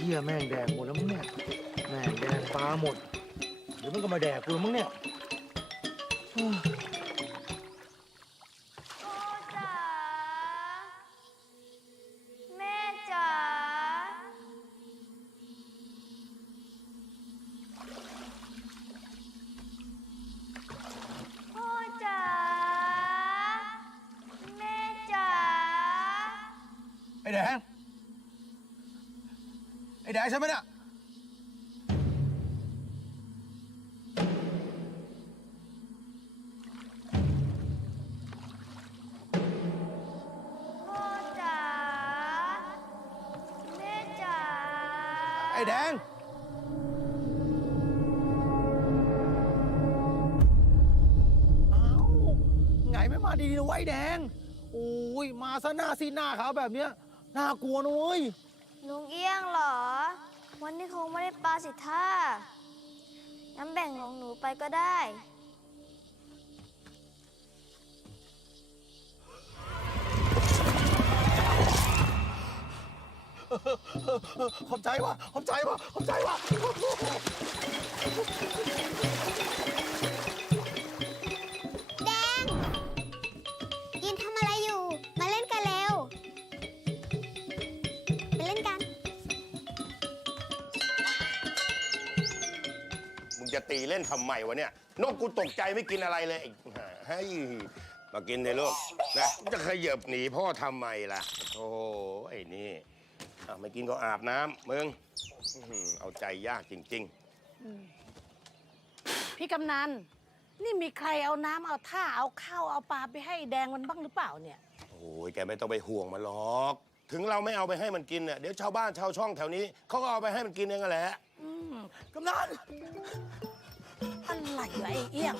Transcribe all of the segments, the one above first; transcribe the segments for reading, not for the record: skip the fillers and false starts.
เหี้ยแม่งแดกหมดแล้วมั้งเนี่ยแม่งแดกปลาหมดเดี๋ยวมันก็มาแดกกูแล้วมั้งเนี่ยพ่อจ๋าแม่จ๋าพ่อจ๋าแม่จ๋าไอ้แดงใช่ไหมเนี่ยพ่อจ๋าแม่จ๋าไอ้แดงอ้าวไงไม่มาดีๆนะไว้แดงโอ้ยมาซะหน้าซีหน้าขาวแบบเนี้ยน่ากลัวนะเว้ยลุงเอี้ยงเหรอวันนี้คงไม่ได้ปลาสิท่างั้นแบ่งของหนูไปก็ได้ขอบใจว่ะแดงยินทำอะไรอยู่ มาเล่นกันเร็วไปเล่นกัน มึงจะตีเล่นทำไมวะเนี่ยนกกูตกใจไม่กินอะไรเลยให้มากินเลยลูกนะจะขยับหนีพ่อทำไมล่ะโอ้ไอ้นี่ไม่กินก็อาบน้ำมึงเอาใจยากจริงๆพี่กำนันนี่มีใครเอาน้ำเอาท่าเอาข้าวเอาปลาไปให้แดงมันบ้างหรือเปล่าเนี่ยโอ้ยแกไม่ต้องไปห่วงมันหรอกถึงเราไม่เอาไปให้มันกินเนี่ยเดี๋ยวชาวบ้านชาวช่องแถวนี้เขาก็เอาไปให้มันกินเองแหละกำนันอะไรวะไอ้เอี้ยง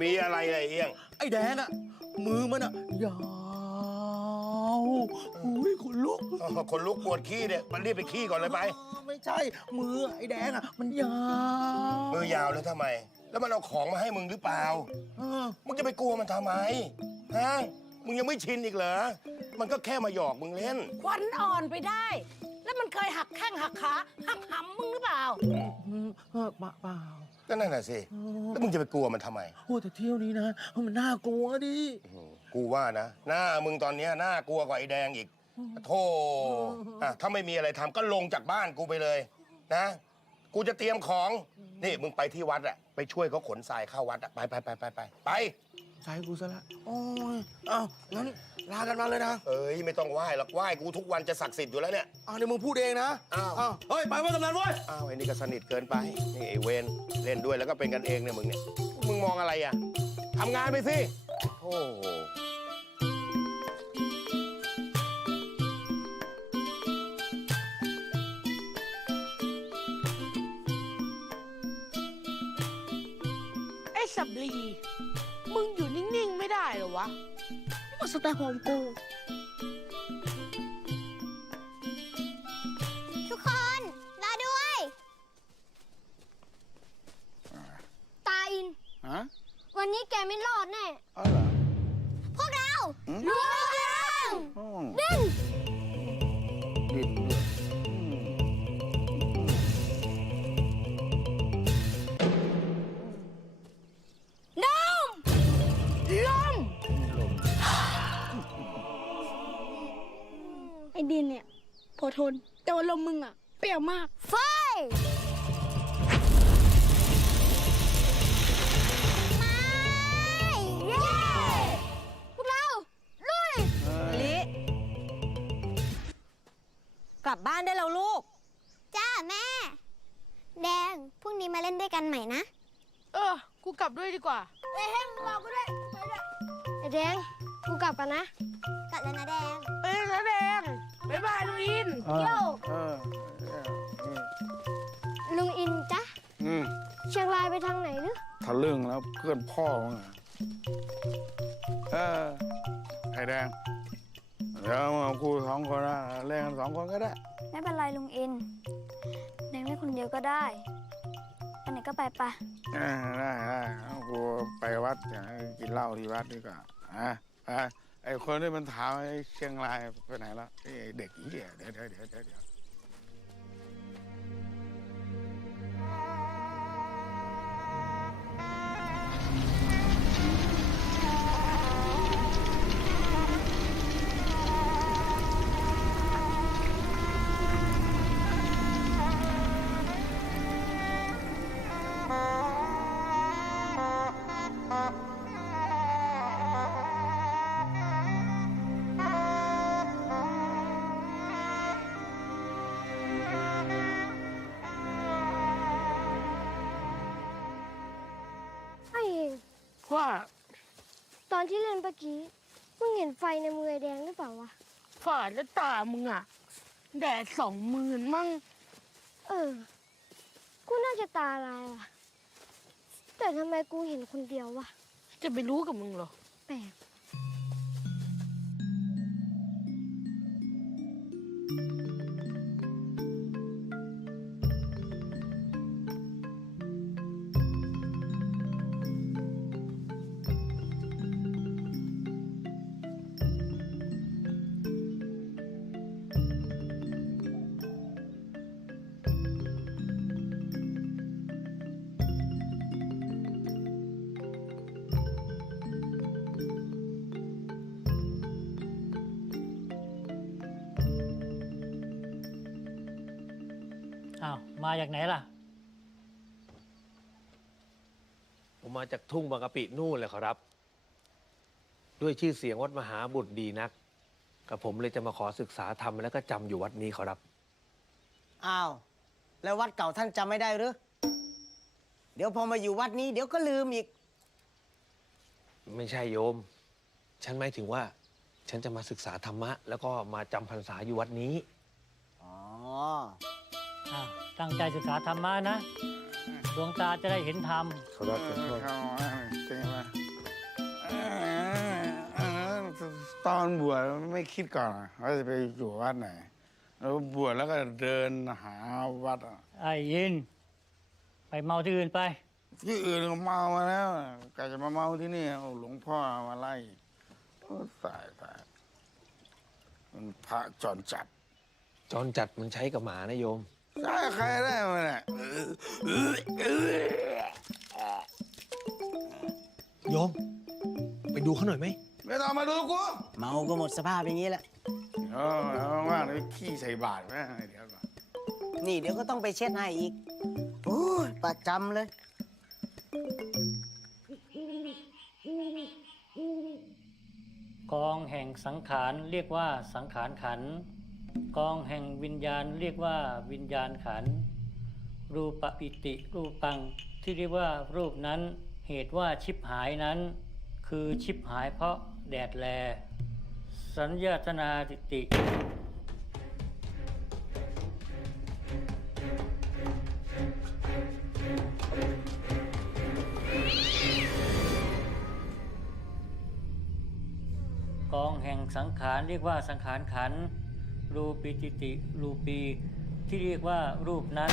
มีอะไรเอี้ยงไอ้แดงอะมือมันอะยาวอุ้ยขนลุกปวดขี้เนี่ยมันรีบไปขี้ก่อนเลยไปไม่ใช่มือไอ้แดงอะมันยาวมือยาวแล้วทำไมแล้วมันเอาของมาให้มึงหรือเปล่ามึงจะไปกลัวมันทำไมฮะมึงยังไม่ชินอีกเหรอมันก็แค่มาหยอกมึงเล่นควันอ่อนไปได้แล้วมันเคยหักแข้งหักขาหักหำมึงหรือเปล่าเปล่าก็นั่นแหละสิแล้วมึงจะไปกลัวมันทำไมโอ้แต่เที่ยวนี้นะมันน่ากลัวดิกูว่านะหน้ามึงตอนนี้น่ากลัวกว่าไอ้แดงอีกโธ่ถ้าไม่มีอะไรทำก็ลงจากบ้านกูไปเลยนะกูจะเตรียมของนี่มึงไปที่วัดอะไปช่วยเขาขนทรายเข้าวัดอะไปใส่กูซะละโอ้ยงั้นลากันมาเลยนะเอ้ยไม่ต้องไหว้หรอกไหว้กูทุกวันจะศักดิ์สิทธิ์อยู่แล้วเนี่ยนี่มึงพูดเองนะเฮ้ยไปไว้กำนันเว้ยไอ้นี่ก็สนิทเกินไปนี่ไอ้เวนเล่นด้วยแล้วก็เป็นกันเองเนี่ยมึงมองอะไรอะทำงานไปสิโอ้ไอ้สับลีมึงอยู่นิ่งๆไม่ได้เหรอวะมาสแตนของกูทุกคนรอด้วยตาอินวันนี้แกไม่รอดแน่พวกเรารวมกันดิ้นไอ้ดินเนี่ยพอทนแต่ว่าลมมึงอ่ะเปรี้ยวมากไฟไม่เย้พวกเราลุยลิกลับบ้านได้แล้วลูกจ้าแม่แดงพรุ่งนี้มาเล่นด้วยกันใหม่นะกูกลับด้วยดีกว่าไอ้เฮงเราก็ได้ไปด้วยไอ้แดงกูกลับกันนะกลับแล้วนะแดงนะแดงบ๊ายบายลุงอินโยลุงอินจ๊ะเชียงรายไปทางไหนนึกทะลึ่งแล้วเพื่อนพ่อมึงไอ้แดงเดี๋ยวกู2 คนนะเล่นกัน2 คนก็ได้ไม่เป็นไรลุงอินแดงเล่นคนเดียวก็ได้ไปไหนก็ไปปะได้กูไปวัดอยากกินเหล้าที่วัดดีกว่าไป ไอ้คนที่มันถามไอ้เชียงรายไปไหนแล้วไอ้เด็กเหี้ยเดี๋ยว ไอ้เอง ว่า ตอนที่เล่นเมื่อกี้มึงเห็นไฟในมือไอ้แดงหรือเปล่าวะ ฝ่าและตามึงอะแดด20,000มั่ง เออ กูน่าจะตาลายว่ะ แต่ทำไมกูเห็นคนเดียววะ จะไปรู้กับมึงเหรอ แปลก อ้าว มาจากไหนล่ะ ผมมาจากทุ่งบางกะปินู่นเลยครับ ด้วยชื่อเสียงวัดมหาบุตรดีนักกับผมเลยจะมาขอศึกษาธรรมแล้วก็จำอยู่วัดนี้ครับ อ้าว แล้ววัดเก่าท่านจำไม่ได้หรือ เดี๋ยวพอมาอยู่วัดนี้เดี๋ยวก็ลืมอีก ไม่ใช่โยม ฉันหมายถึงว่า ฉันจะมาศึกษาธรรมะ แล้วก็มาจำพรรษาอยู่วัดนี้ อ๋อ อ้าว ตั้งใจศึกษาธรรมะนะ ดวงตาจะได้เห็นธรรม เขาได้เป็นพวกตอนบวชไม่คิดก่อนว่าจะไปอยู่วัดไหน แล้วบวชแล้วก็เดินหาวัด ไอ้ยิน ไปเมาที่อื่นไป ที่อื่นก็เมามาแล้วกะจะมาเมาที่นี่เอาหลวงพ่อมาไล่โอ้ตายมันพระจรจัด จรจัดมันใช้กับหมานะโยม ใช่ใครได้มาเนี่ย โยม ไปดูเขาหน่อยไหม ไม่ต้องมาดูกู เมาก็หมดสภาพอย่างนี้แหละ ว่างๆเลยขี้ใส่บาตรไหมเดี๋ยวก่อน นี่เดี๋ยวก็ต้องไปเช็ดให้อีก โอ้ยประจำเลย กองแห่งสังขารเรียกว่าสังขารขันธ์กองแห่งวิญญาณเรียกว่าวิญญาณขันธ์รูปปิติรูปังที่เรียกว่ารูปนั้น เหตุว่าชิบหายนั้น คือชิบหายเพราะแดดแล สัญญาตนาติติ กองแห่งสังขารเรียกว่าสังขารขันธ์รูปิติติรูปีที่เรียกว่ารูปนั้น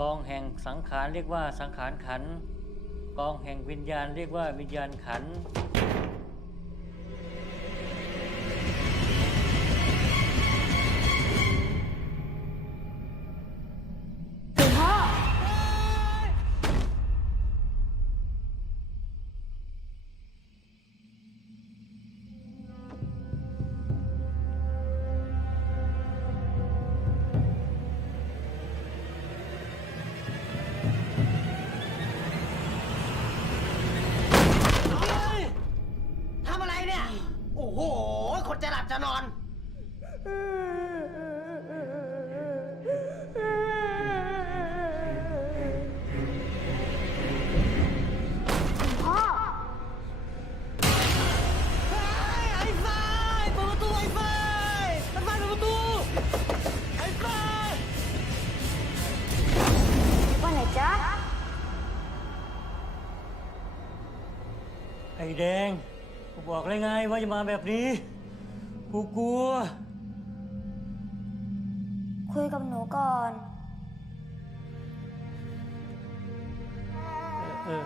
กองแห่งสังขารเรียกว่าสังขารขันธ์กองแห่งวิญญาณเรียกว่าวิญญาณขันธ์ ทำอะไรเนี่ย โอ้โห คนจะหลับจะนอน พ่อ ไอ้ไฟเปิดประตูไอ้ไฟเปิดประตู ไอ้ไฟ ว่าไหนจ๊ะ ไอ้แดง กูบอกเลยไงว่าจะมาแบบนี้ กูกลัว คุยกับหนูก่อน เออ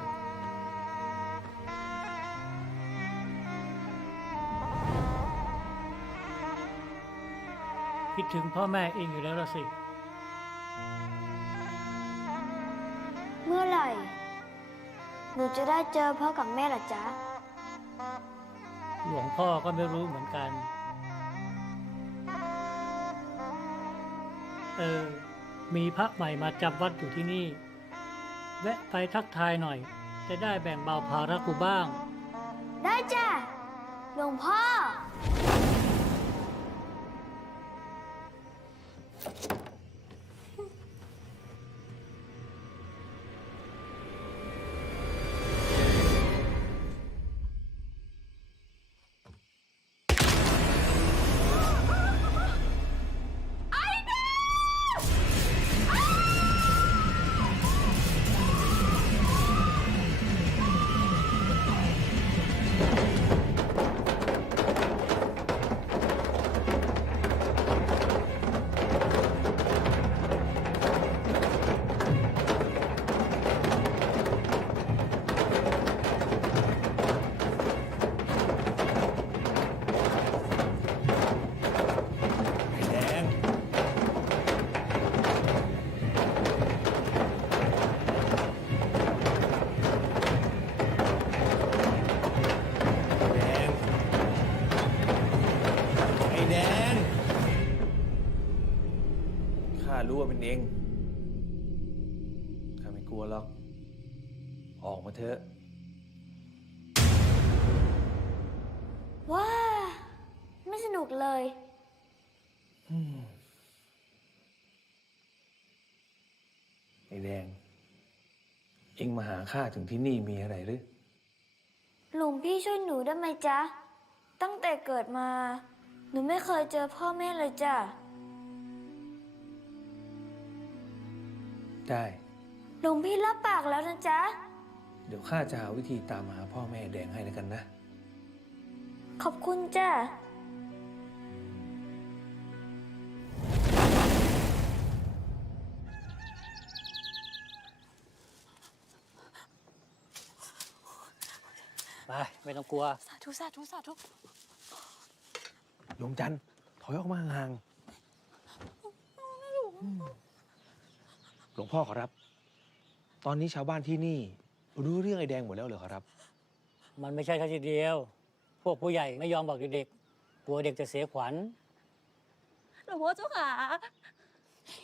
คิดถึงพ่อแม่เองอยู่แล้วล่ะสิ เมื่อไหร่ หนูจะได้เจอพ่อกับแม่ล่ะจ๊ะ หลวงพ่อก็ไม่รู้เหมือนกัน มีพระใหม่มาจำวัดอยู่ที่นี่ แวะไปทักทายหน่อย จะได้แบ่งเบาภาระกูบ้าง ได้จ้ะ หลวงพ่อ ข้ารู้ว่าเป็นเอง ข้าไม่กลัวหรอก ออกมาเถอะ ว้า ไม่สนุกเลย ไอ้แดง เอ็งมาหาข้าถึงที่นี่มีอะไรหรือ หลวงพี่ช่วยหนูได้ไหมจ๊ะ ตั้งแต่เกิดมา หนูไม่เคยเจอพ่อแม่เลยจ้ะ ได้ หลวงพี่รับปากแล้วนะจ๊ะ เดี๋ยวข้าจะหาวิธีตามหาพ่อแม่แดงให้แล้วกันนะ ขอบคุณจ้ะ ไป ไม่ต้องกลัว สาธุ สาธุ สาธุ โยมจันทร์ถอยออกมาห่างหลวงพ่อขอรับ ตอนนี้ชาวบ้านที่นี่ รู้เรื่องไอ้แดงหมดแล้วเหรอครับ มันไม่ใช่แค่ทีเดียว พวกผู้ใหญ่ไม่ยอมบอกเด็กๆ กลัวเด็กจะเสียขวัญ หลวงพ่อเจ้าค่ะ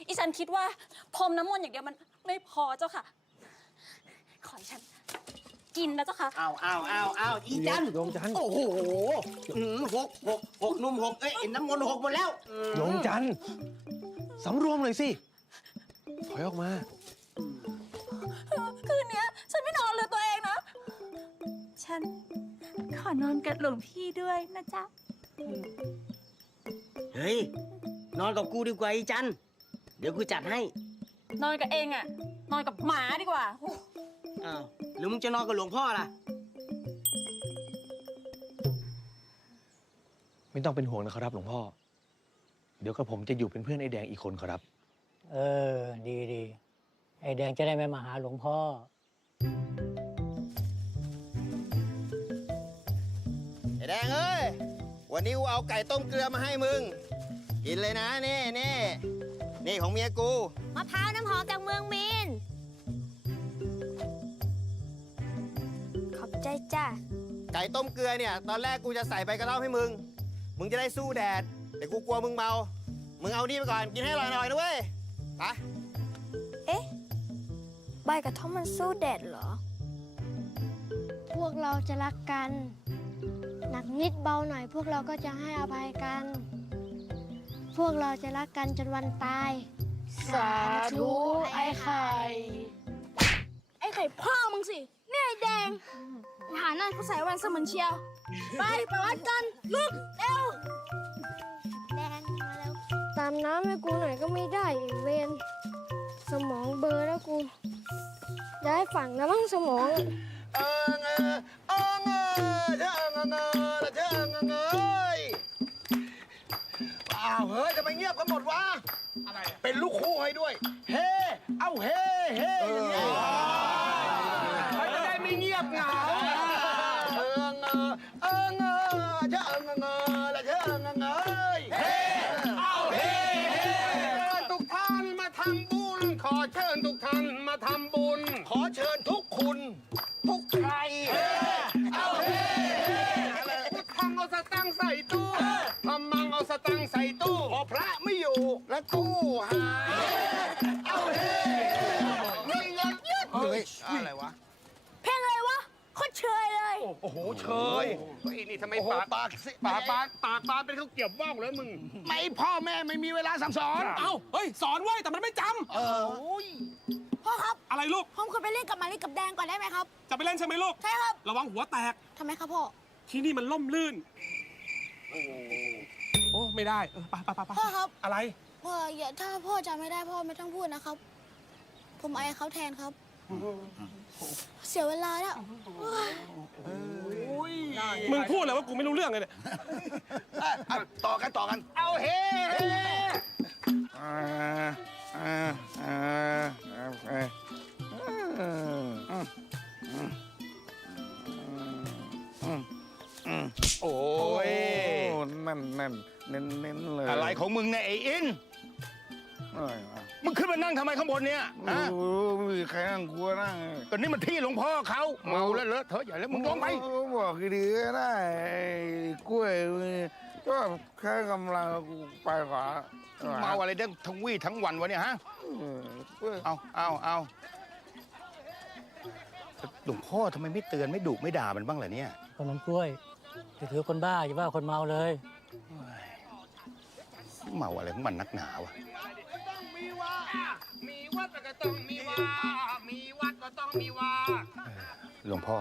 อีฉันคิดว่าพรมน้ำมนต์อย่างเดียวมันไม่พอเจ้าค่ะ ขออีฉันกินนะเจ้าค่ะ อ้าวอีจัน โยมจันทร์ โอ้โหหกนุ่มหกเอ้ยน้ำมนต์หกหมดแล้ว โยมจันทร์สำรวมเลยสิ ถอยออกมา คืนเนี้ยฉันไม่นอนเลยตัวเองนะ ฉันขอนอนกับหลวงพี่ด้วยนะจ๊ะ เฮ้ย นอนกับกูดีกว่าอีจัน เดี๋ยวกูจัดให้ นอนกับเองอะนอนกับหมาดีกว่า อ้าวหรือมึงจะนอนกับหลวงพ่อล่ะ ไม่ต้องเป็นห่วงนะครับหลวงพ่อ เดี๋ยวกับผมจะอยู่เป็นเพื่อนไอ้แดงอีกคนครับ ดีไอ้แดงจะได้ไม่มาหาหลวงพ่อ ไอ้แดงเอ้ย วันนี้กูเอาไก่ต้มเกลือมาให้มึง กินเลยนะนี่ของเมียกู มะพร้าวน้ำหอมจากเมืองมีน ขอบใจจ้ะ ไก่ต้มเกลือเนี่ย ตอนแรกกูจะใส่ใบกระท่อมให้มึง มึงจะได้สู้แดด แต่กูกลัวมึงเมา มึงเอานี่ไปก่อน กินให้อร่อยหน่อยนะเว้ย ไป เอ๊ะ ใบกระท่อมมันสู้แดดเหรอ พวกเราจะรักกัน หนักนิดเบาหน่อยพวกเราก็จะให้อภัยกัน พวกเราจะรักกันจนวันตาย สาธุไอ้ไข่ ไอ้ไข่พ่อมึงสิเนี่ยไอ้แดง หานั่นเขาใส่วันเสมือนเชียว ไปวัดกันลุกเร็ว แดงมาแล้ว ตามน้ำให้กูหน่อยก็ไม่ได้อีกเวนสมองเบลอแล้วกูย้ายฝั่งแล้วมั้งสมอง เอิงเออเอิงเออเธอเอิงเงอละเธอเอิงเงยอ้าวเฮ้ยทำไมเงียบกันหมดวะอะไรเป็นลูกคู่ให้ด้วยเฮ้เอ้าเฮ้เฮ้อย่างนี้มันจะได้ไม่เงียบเหงาเอิงเออเอิงเออเธอเอิงเงอละเธอเอิงเงยเฮ้เอ้าเฮ้เฮ้ทุกท่านมาทำบุญขอเชิญทุกท่านมาทำบุญขอเชิญทุกคุณทุกใครเอาเฮ้พุทธังเอาสตังค์ใส่ตู้ธรรมังเอาสตังค์ใส่ตู้พอพระไม่อยู่และตู้หายเอาเฮ้มีเงินเยอะเฮ้ยอะไรวะ เพลงอะไรวะโคตรเชยเลย โอ้โหเชยเฮ้ยนี่ทำไมปากบานเป็นข้าวเกรี๊ยวว่าวเลยมึงไม่พ่อแม่ไม่มีเวลาสั่งสอน เอ้า เฮ้ย สอนเว้ย แต่มันไม่จำ พ่อครับ อะไรลูก ผมขอไปเล่นกับมาลิกับแดงก่อนได้ไหมครับ จะไปเล่นใช่ไหมลูก ใช่ครับ ระวังหัวแตก ทำไมครับพ่อ ที่นี่มันล่มลื่น โอ้ ไม่ได้ไป พ่อครับ อะไร พ่ออย่าถ้าพ่อจำไม่ได้พ่อไม่ต้องพูดนะครับ ผมอายเขาแทนครับ เสียเวลาแล้ว มึงพูดเลยว่ากูไม่รู้เรื่องเลยเนี่ย ต่อกันเอาเฮ้โอ้ย นั่นเน้นเลย อะไรของมึงเนี่ยไอ้อิน อะไรวะ มึงขึ้นมานั่งทำไมข้างบนเนี่ย ไม่ ฮะ รู้มีใครนั่งกลัวนั่ง ก็นี่มันที่หลวงพ่อเขาเมาแล้วเลอะเทอะอย่าแล้วมึงลงไป บอกดีๆก็ได้ไอ้กล้วยก็แค่กำลังไปขวา เมาอะไรได้ทั้งวี่ทั้งวันวะเนี่ยฮะ กล้วย เอาหลวงพ่อทำไมไม่เตือนไม่ดุไม่ด่ามันบ้างล่ะเนี่ย ขนมกล้วยจะถือคนบ้าอย่าว่าคนเมาเลย เมาอะไรของมันนักหนาวะ มีวัดก็ต้องมีว่ามีวัดก็ต้องมีว่า หลวงพ่อ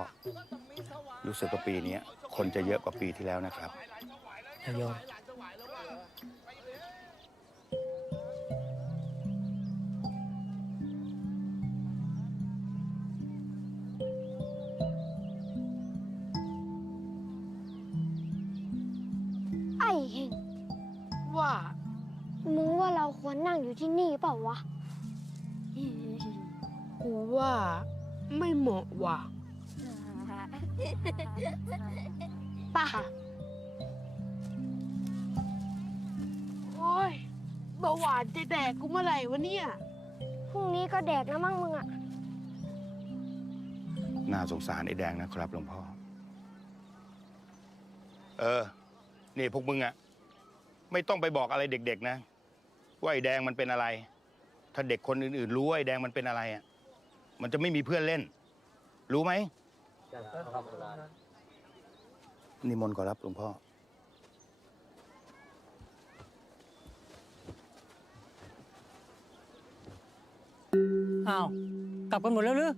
รู้สึกว่าปีนี้คนจะเยอะกว่าปีที่แล้วนะครับ โยม ไอ้เฮง ว่า มึงว่าเราควรนั่งอยู่ที่นี่เปล่าวะ กูว่าไม่เหมาะว่ะ ป่ะ โอ้ยเบาหวานจะแดกกูเมื่อไหร่วะเนี่ย พรุ่งนี้ก็แดกแล้วมั้งมึงอะ น่าสงสารไอ้แดงนะครับหลวงพ่อ นี่พวกมึงอะไม่ต้องไปบอกอะไรเด็กๆนะว่าไอ้แดงมันเป็นอะไร ถ้าเด็กคนอื่นๆรู้ว่าไอ้แดงมันเป็นอะไรอะมันจะไม่มีเพื่อนเล่น รู้ไหมนิมนต์ขอรับหลวงพ่อ อ้าว กลับกันหมดแล้วหรือ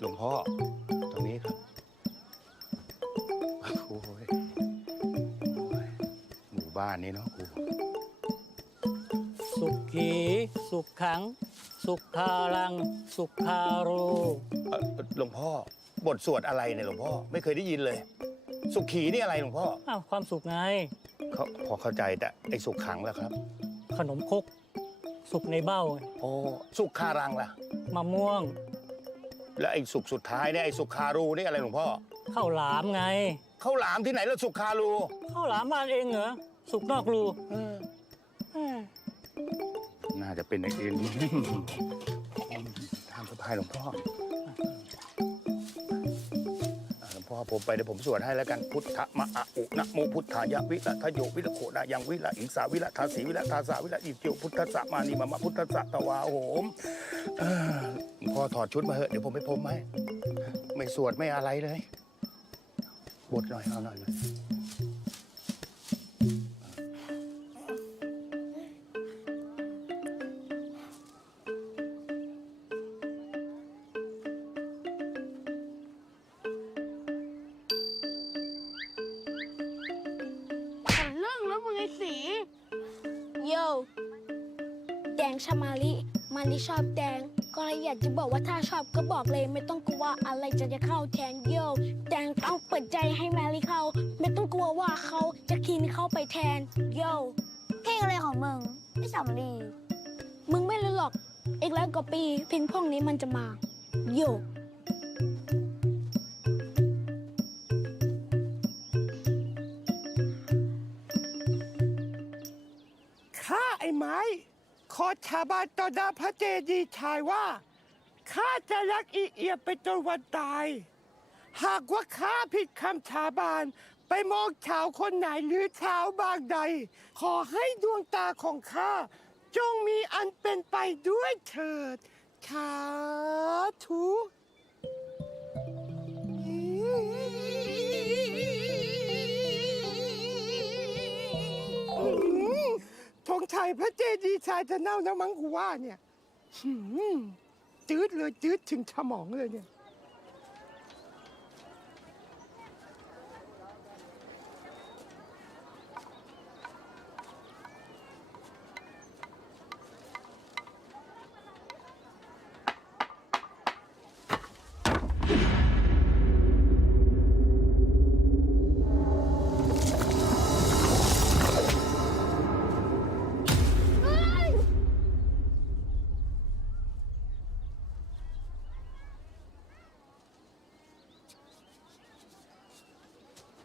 หลวงพ่อ ตรงนี้ครับโอ้ยหมู่บ้านนี้เนาะครู สุขีสุขขัง สุขคารัง สุขคารู หลวงพ่อ บทสวดอะไรเนี่ยหลวงพ่อ ไม่เคยได้ยินเลย สุขีนี่อะไรหลวงพ่อ อ้าว ความสุขไง เขาพอเข้าใจแต่ไอ้สุขขังแล้วครับ ขนมครกสุกในเบ้าไง โอ้สุขคารังล่ะ มะม่วง แล้วไอ้สุขสุดท้ายเนี่ยไอ้สุขคารูนี่อะไรหลวงพ่อ ข้าวหลามไง ข้าวหลามที่ไหนแล้วสุขคารู ข้าวหลามบ้านเองเหรอ สุกนอกรู น่าจะเป็นอย่างอื่น ทางสบายหลวงพ่อหลวงพ่อผมไปเดี๋ยวผมสวดให้แล้วกันพุทธมะอะอุนะโมพุทธายะวิละทะโยวิละโขนะยังวิละอิงสาวิละทาสีวิละทาสาวิละอิจิวพุทธะมานีมะพุทธะตวาโหมหลวงพ่อถอดชุดมาเหอะเดี๋ยวผมไปพรมให้ไม่สวดไม่อะไรเลยบทหน่อยเอาหน่อยเลย เรื่องแล้วมึงไอ้สี โยแดงชามาลิ มันที่ชอบแดง ก็เลยอยากจะบอกว่าถ้าชอบก็บอกเลย ไม่ต้องกลัวอะไรจะเข้าแทนโยแดงต้องเปิดใจให้มาริเข้า ไม่ต้องกลัวว่าเขาจะกินเข้าไปแทนโย เพลงอะไรของมึงไม่สำลี มึงไม่รู้หรอกอีกแล้วก็ปีเพลงพวกนี้มันจะมาโย ข้าไอ้ไม้ขอชาบานต่อหน้าพระเจดีย์ชายว่าข้าจะรักอีเอียบไปจนวันตาย หากว่าข้าผิดคำชาบานไปมองชาวคนไหนหรือชาวบางใด ขอให้ดวงตาของข้าจงมีอันเป็นไปด้วยเถิดสาธุธงชัยพระเจดีย์ชายจะเน่านะมั้งกูว่าเนี่ยจืดเลยจืดถึงสมองเลยเนี่ย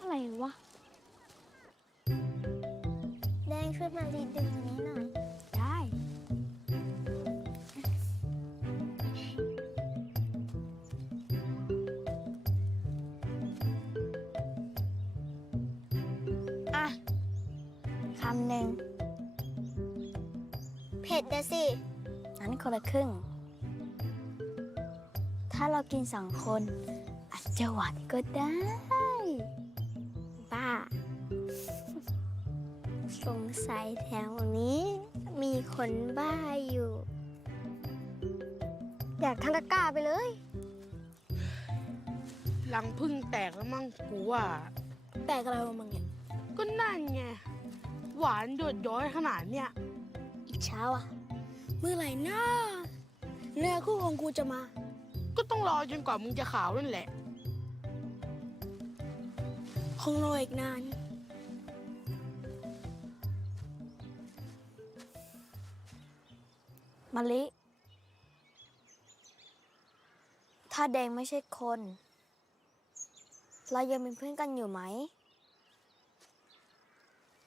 อะไรวะ แดงช่วยมารีดึงอันนี้หน่อย ได้ อ่ะ คำหนึ่งเผ็ดนะสิ งั้นคนละครึ่ง ถ้าเรากิน2 คนอาจจะหวานก็ได้ บ้า สงสัยแถวนี้ มีคนบ้าอยู่ อยากทันตะกร้าไปเลย หลังพึ่งแตกแล้วมั้งกูว่า แตกอะไรวะมึงเนี่ย ก็นั่นไง หวานหยดย้อยขนาดเนี้ย อีกเช้าอ่ะ เมื่อไหร่นะเนื้อคู่ของกูจะมา ก็ต้องรอจนกว่ามึงจะขาวนั่นแหละ คงรออีกนาน มะลิ ถ้าแดงไม่ใช่คน เรายังเป็นเพื่อนกันอยู่ไหม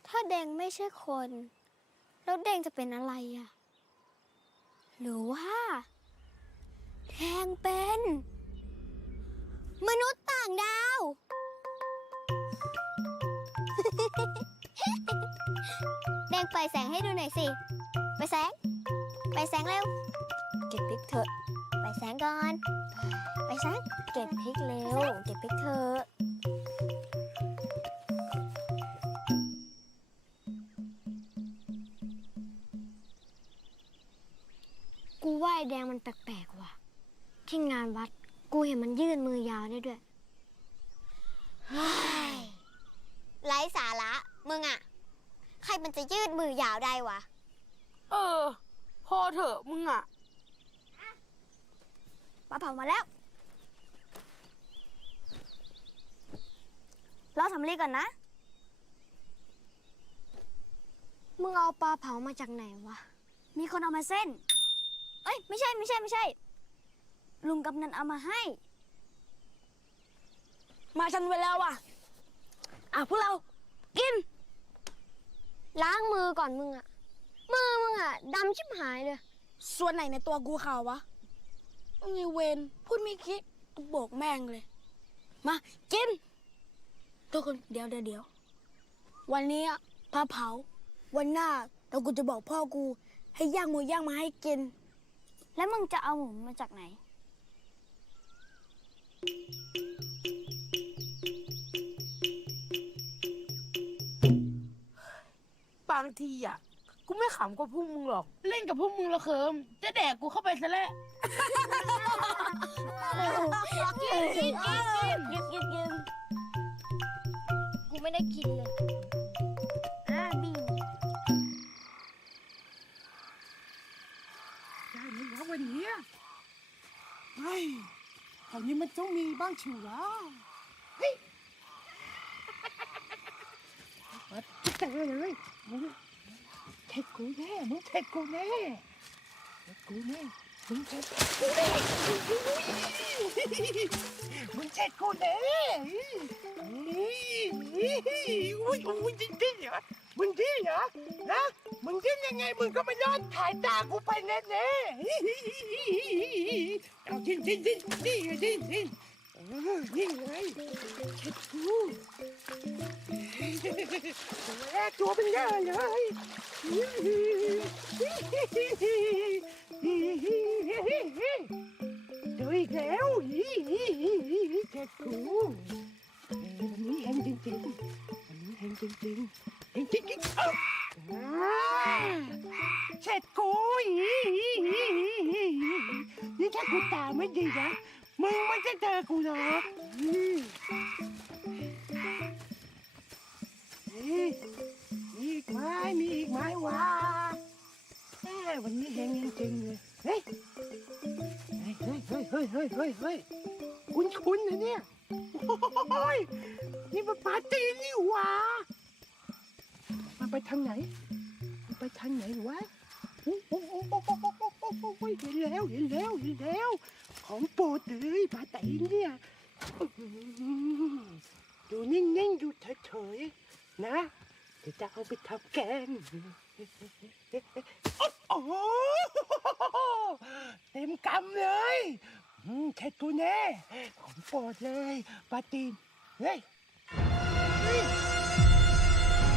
ถ้าแดงไม่ใช่คน แล้วแดงจะเป็นอะไรอ่ะ หรือว่าแดงเป็น มนุษย์ต่างดาว แดงปล่อยแสงให้ดูหน่อยสิ ไปแสง ไปแสงเร็ว เก็บพริกเถอะ ไปแสงก่อน ไปแสง เก็บพริกเร็ว เก็บพริกเถอะ กูว่าไอ้แดงมันแปลกๆว่ะ ที่งานวัด กูเห็นมันยื่นมือยาวได้ด้วย ไร้สาระ มึงอะใครมันจะยืดมือยาวได้วะ เออ พอเถอะมึงอ่ะ ปลาเผามาแล้ว รอสำลีก่อนนะ มึงเอาปลาเผามาจากไหนวะ มีคนเอามาเส้น เอ้ย ไม่ใช่ ลุงกำนันเอามาให้ มาชันเวลาว่ะ พวกเรา กิน ล้างมือก่อนมึงอะมือมึงอะดำชิบหายเลย ส่วนไหนในตัวกูขาววะมีเวนพูดไม่คิดโบกแม่งเลย มา กิน ทุกคนเดี๋ยว วันนี้อะพาเผา วันหน้าเรากูจะบอกพ่อกู ให้ย่างหมูย่างมาให้กิน แล้วมึงจะเอาหมูมาจากไหน บางทีอ่ะ กูไม่ขำกับพวกมึงหรอก เล่นกับพวกมึงละเคิมจะแดกกูเข้าไปซะแล้ว กิน กูไม่ได้กินเลยบี ได้ไหมวะวันเนี้ยเฮ้ยคราวนี้มันต้องมีบ้างชิวะเฮ้ยแต่เลยมึงเท็ดกูแน่มึงเท็ดกูแน่เท็ดกูแน่มึงเท็ดกูแน่มึงเท็ดกูแน่อุ้ยจริงเหรอมึงดีเหรอนะมึงดิ้นยังไงมึงก็ไม่รอดถ่ายตากูไปแน่ๆเอาดิ้นนี่เลยเช็ดกูตัวเป็นเยอะเลยดูอีกแล้วเช็ดกูวันนี้เห็นจริงๆเห็นจริงเช็ดกูนี่ถ้ากูตาไม่ดีนะมึงไม่จะเจอกูหรอกมีอีกไหมวะวันนี้เฮงจริงเลยเฮ้ยคุ้นนะเนี่ยโอ้ยนี่มันปาร์ตี้นี่หว่ามันไปทางไหนวะโอ้เห็นแล้วของโปรดเลยปาร์ตี้เนี่ยดูนิ่งๆดูเฉยๆนะเดี๋ยวจะเอาไปทำแกงโอ้โหเต็มกำเลยเช็ดกูแน่ของโปรดเลยปาร์ตี้เฮ้ย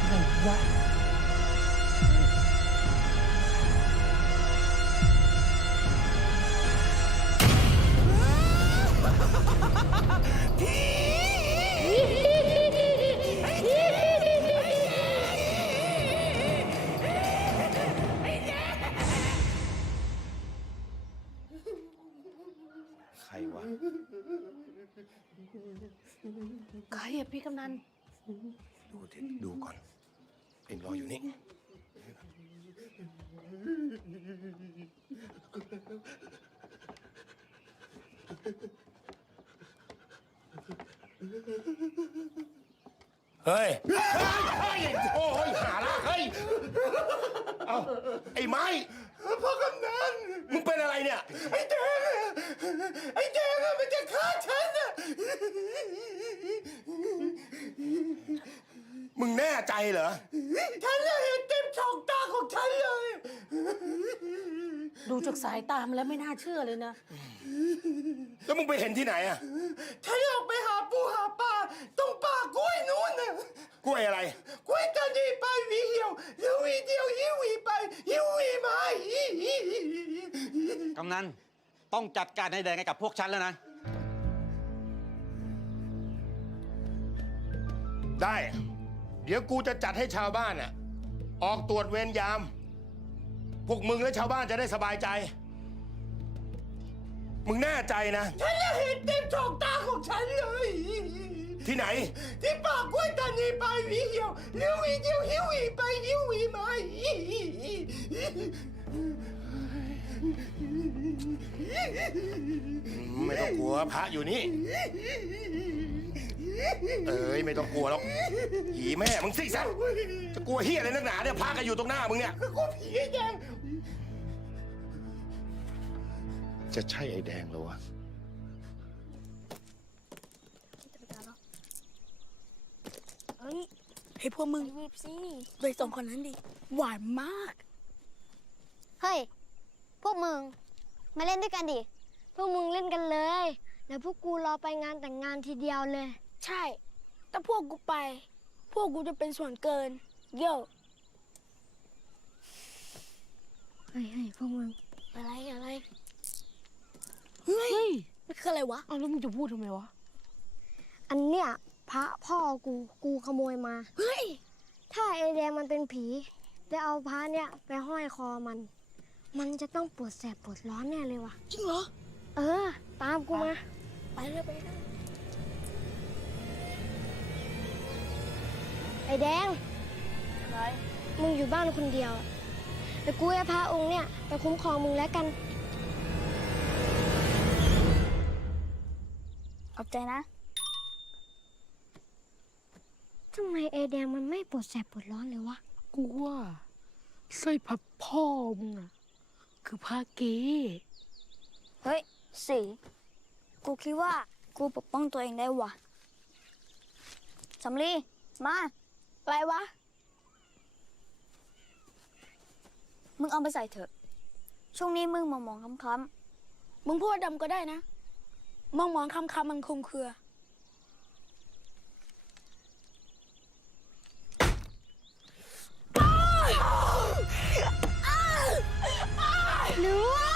อะไรวะใครวะ ใครอะพี่กำนัน ดูก่อน เอ็งรออยู่นี่ เฮ้ย โอ้ยหาละเฮ้ย เอาไอ้ไม้พ่อกำนันมึงเป็นอะไรเนี่ย ไอ้แดงอะมันจะฆ่าฉันอะมึงแน่ใจเหรอ ฉันเห็นเต็มช่องตาของฉันเลย ดูจากสายตามแล้วไม่น่าเชื่อเลยนะ แล้วมึงไปเห็นที่ไหนอะ ฉันออกไปหาปูหาปลาตรงป่ากล้วยนู้นน่ะ กล้วยอะไร กล้วยตานีไปหวีเหี่ยวเดี๋ยวหวีเดียวหิวหวีไปหิวหวีมา กำนันต้องจัดการให้แดงให้กับพวกฉันแล้วนะ ได้ เดี๋ยวกูจะจัดให้ชาวบ้านอะออกตรวจเวรยาม พวกมึงและชาวบ้านจะได้สบายใจ มึงแน่ใจนะ ฉันเห็นเต็มช่องตาของฉันเลย ที่ไหน ที่ป่ากล้วยตานีไปหวีเหี่ยวเดี๋ยวหวีเดียวหิวหวีไปหิวหวีมา ไม่ต้องกลัวพระอยู่นี่ เอ้ยไม่ต้องกลัวหรอกผีแม่มึงสิซะจะกลัวเฮียอะไรนักหนาเนี่ยพระก็อยู่ตรงหน้ามึงเนี่ย กูผีไอ้แดง จะใช่ไอ้แดงเหรอวะ เฮ้ยให้พวกมึงรีบสิไปส่งคนนั้นดิ หวานมาก เฮ้ย พวกมึง มาเล่นด้วยกันดิ พวกมึงเล่นกันเลย แล้วพวกกูรอไปงานแต่งงานทีเดียวเลย ใช่ ถ้าพวกกูไป พวกกูจะเป็นส่วนเกิน โย่ เฮ้ยพวกมึง อะไร เฮ้ยมันคืออะไรวะ เอาแล้วมึงจะพูดทำไมวะ อันเนี้ยพระพ่อกูขโมยมา เฮ้ย ถ้าไอแดงมันเป็นผีแล้วเอาพระเนี่ยไปห้อยคอมัน มันจะต้องปวดแสบปวดร้อนแน่เลยว่ะ จริงเหรอ เออ ตามกูมา ไปเลย ไอแดง อะไร มึงอยู่บ้านคนเดียว แ แต่กูจะพาองค์เนี่ยไปคุ้มครองมึงแล้วกัน ขอบใจนะ ทำไมไอแดงมันไม่ปวดแสบปวดร้อนเลยวะ กูว่าสร้อยพับพ่อมึงอะคือผ้าเก๋ เฮ้ยสีกูคิดว่ากูปกป้องตัวเองได้ว่ะสำลีมาอะไรวะ มึงเอาไปใส่เถอะ ช่วงนี้มึงมองๆค้ำๆมึงพูดว่าดำก็ได้นะ มองๆค้ำๆมันคลุมเครือ หรือว่า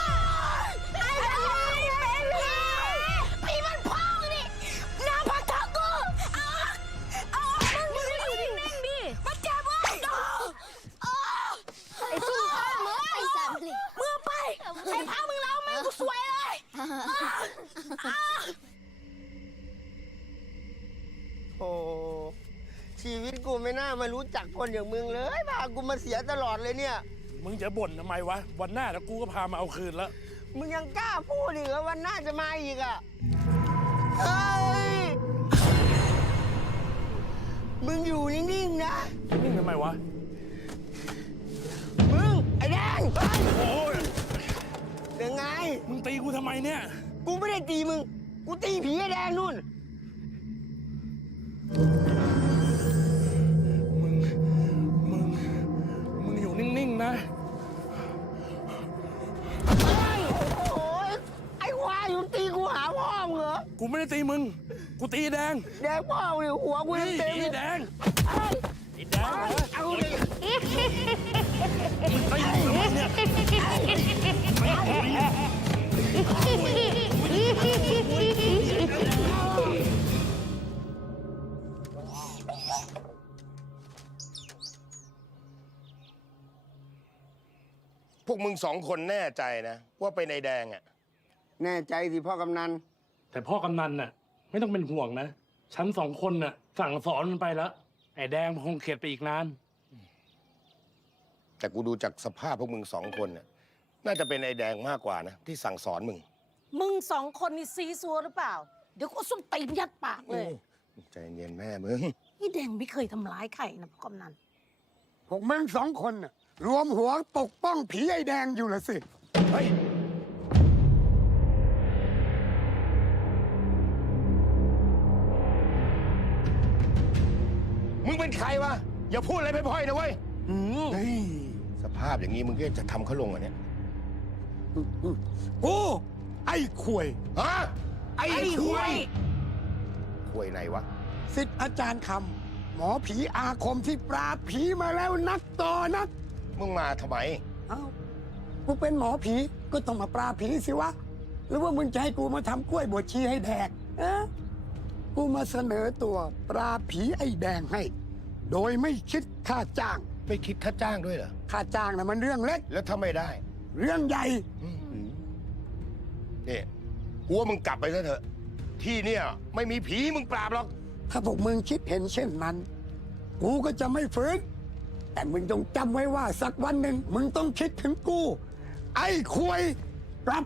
ไอ้เป็นพี่มันพ่อมึงนี่น้ำพักทักกูมึงอยู่นิ่งๆดิมันเจ็บเว้ยไอ้สู้ข้ามึงไอ้สัตว์มึงไปใครพามึงแล้วแม่งกูสวยเลย โอ้ชีวิตกูไม่น่ามารู้จักคนอย่างมึงเลยพากูมาเสียตลอดเลยเนี่ย มึงจะบ่นทำไมวะ วันหน้าแล้วกูก็พามาเอาคืนแล้ว มึงยังกล้าพูดอีกเหรอวันหน้าจะมาอีกอ่ะเฮ้ย มึงอยู่นิ่งๆนะ นิ่งทำไมวะ มึง ไอ้แดง โอ้ย ยังไง มึงตีกูทำไมเนี่ย กูไม่ได้ตีมึง กูตีผีไอ้แดงนู่น มึงอยู่นิ่งๆนะ โอ้ยไอ้ควายอยู่ตีกูหาพ่อมึงเหรอ กูไม่ได้ตีมึง กูตีแดง แดงพ่อมึงเนี่ยหัวกู นี่ เต็ม ไอ้ ๆ แดง เอ้ย ไอ้แดงเหรอ เอาดิ มึงตีกูทำไมเนี่ย พวกมึงสองคนแน่ใจนะว่าเป็นไอ้แดงอ่ะ แน่ใจสิพ่อกำนัน แต่พ่อกำนันน่ะ ไม่ต้องเป็นห่วงนะ ฉันสองคนน่ะ สั่งสอนมันไปแล้ว ไอ้แดงมันคงเข็ดไปอีกนาน แต่กูดูจากสภาพพวกมึงสองคนน่ะน่าจะเป็นไอ้แดงมากกว่านะที่สั่งสอนมึง มึงสองคนนี่ซีซัวหรือเปล่า เดี๋ยวกูเอาส้มตีนยัดปากเลย ใจเย็นแม่มึง นี่แดงไม่เคยทำร้ายใครนะพ่อกำนัน พวกมึงสองคนน่ะรวมหัวปกป้องผีไอ้แดงอยู่ละสิ เฮ้ย มึงเป็นใครวะ อย่าพูดอะไรพ่อยๆนะเว้ยสภาพอย่างนี้มึงก็จะทำเขาลงเหรอ่ะเนี่ย โอ้ ไอ้ขวย ฮะ ไอ้ขวย คุยไหนวะ สิทธิ์อาจารย์คำหมอผีอาคมที่ปราบผีมาแล้วนักต่อนัก มึงมาทำไม เอ้ากูเป็นหมอผีก็ต้องมาปราบผีสิวะ หรือว่ามึงจะให้กูมาทำกล้วยบวชชีให้แดกกูมาเสนอตัวปราบผีไอ้แดงให้ โดยไม่คิดค่าจ้าง ไม่คิดค่าจ้างด้วยเหรอ ค่าจ้างนะมันเรื่องเล็ก แล้วถ้าไม่ได้ เรื่องใหญ่ นี่กูว่ามึงกลับไปซะเถอะ ที่เนี่ยไม่มีผีมึงปราบหรอก ถ้าพวกมึงคิดเห็นเช่นนั้น กูก็จะไม่ฝืน แต่มึงจงจำไว้ว่าสักวันหนึ่งมึงต้องคิดถึงกู ไอ้ควยรับ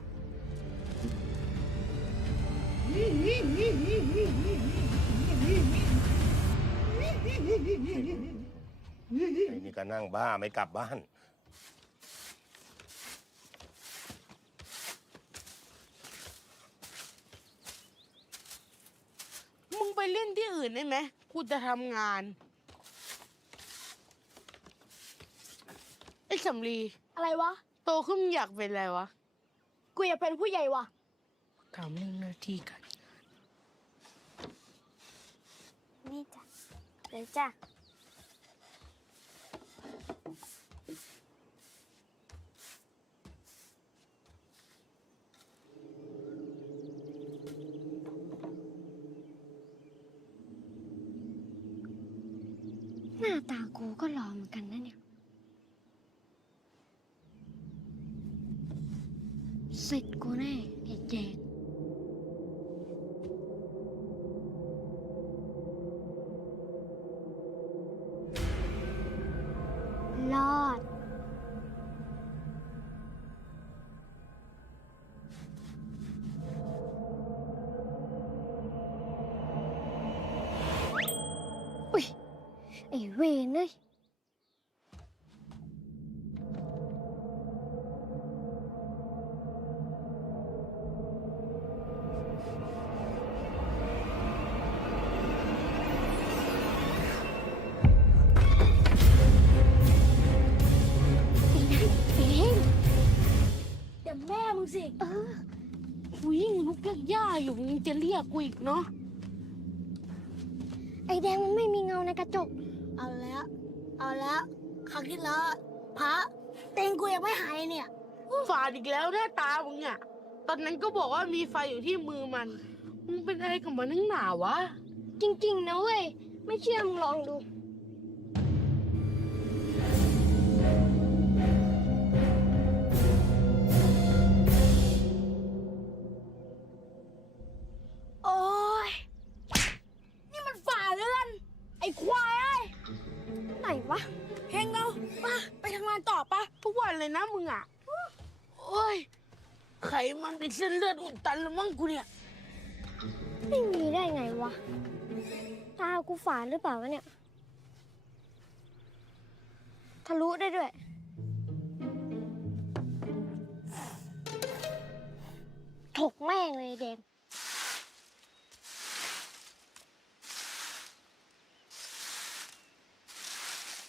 ไอ้นี่ก็นั่งบ้าไม่กลับบ้าน มึงไปเล่นที่อื่นได้ไหมกูจะทำงาน ไอ้สำลี อะไรวะ โตขึ้นมึงอยากเป็นอะไรวะ กูอยากเป็นผู้ใหญ่ว่ะ ถามเรื่องหน้าที่กัน นี่จ้ะเลยจ้ะ หน้าตากูก็หล่อเหมือนกันนะเนี่ยเสร็จกูแน่ไอ้แจกรอด เวรเลยเอง เดี๋ยวแม่มึงสิ กูยิ่งลุกย่าอยู่มึงจะเรียกกูอีกเนาะ ไอแดงมันไม่มีเงาในกระจก เอาแล้ว เอาแล้วครั้งที่แล้วพระเต็งกูยังไม่หายเนี่ย ฝาดอีกแล้วหน้าตามึงอะตอนนั้นก็บอกว่ามีไฟอยู่ที่มือมัน มึงเป็นอะไรกับมันนักหนาวะ จริงๆนะเว้ย ไม่เชื่อมึงลองดู โอ้ยนี่มันฝ่าเรือน ไอ้ควายไอ้ ไหนวะ เฮงเรามาไปทำงานต่อปะ ทุกวันเลยนะมึงอะโอ้ยไขมันในเส้นเลือดอุดตันแล้วมั้งกูเนี่ย ไม่มีได้ไงวะ ตากูฝาดหรือเปล่าวะเนี่ย ทะลุได้ด้วย ถกแม่งเลยเดม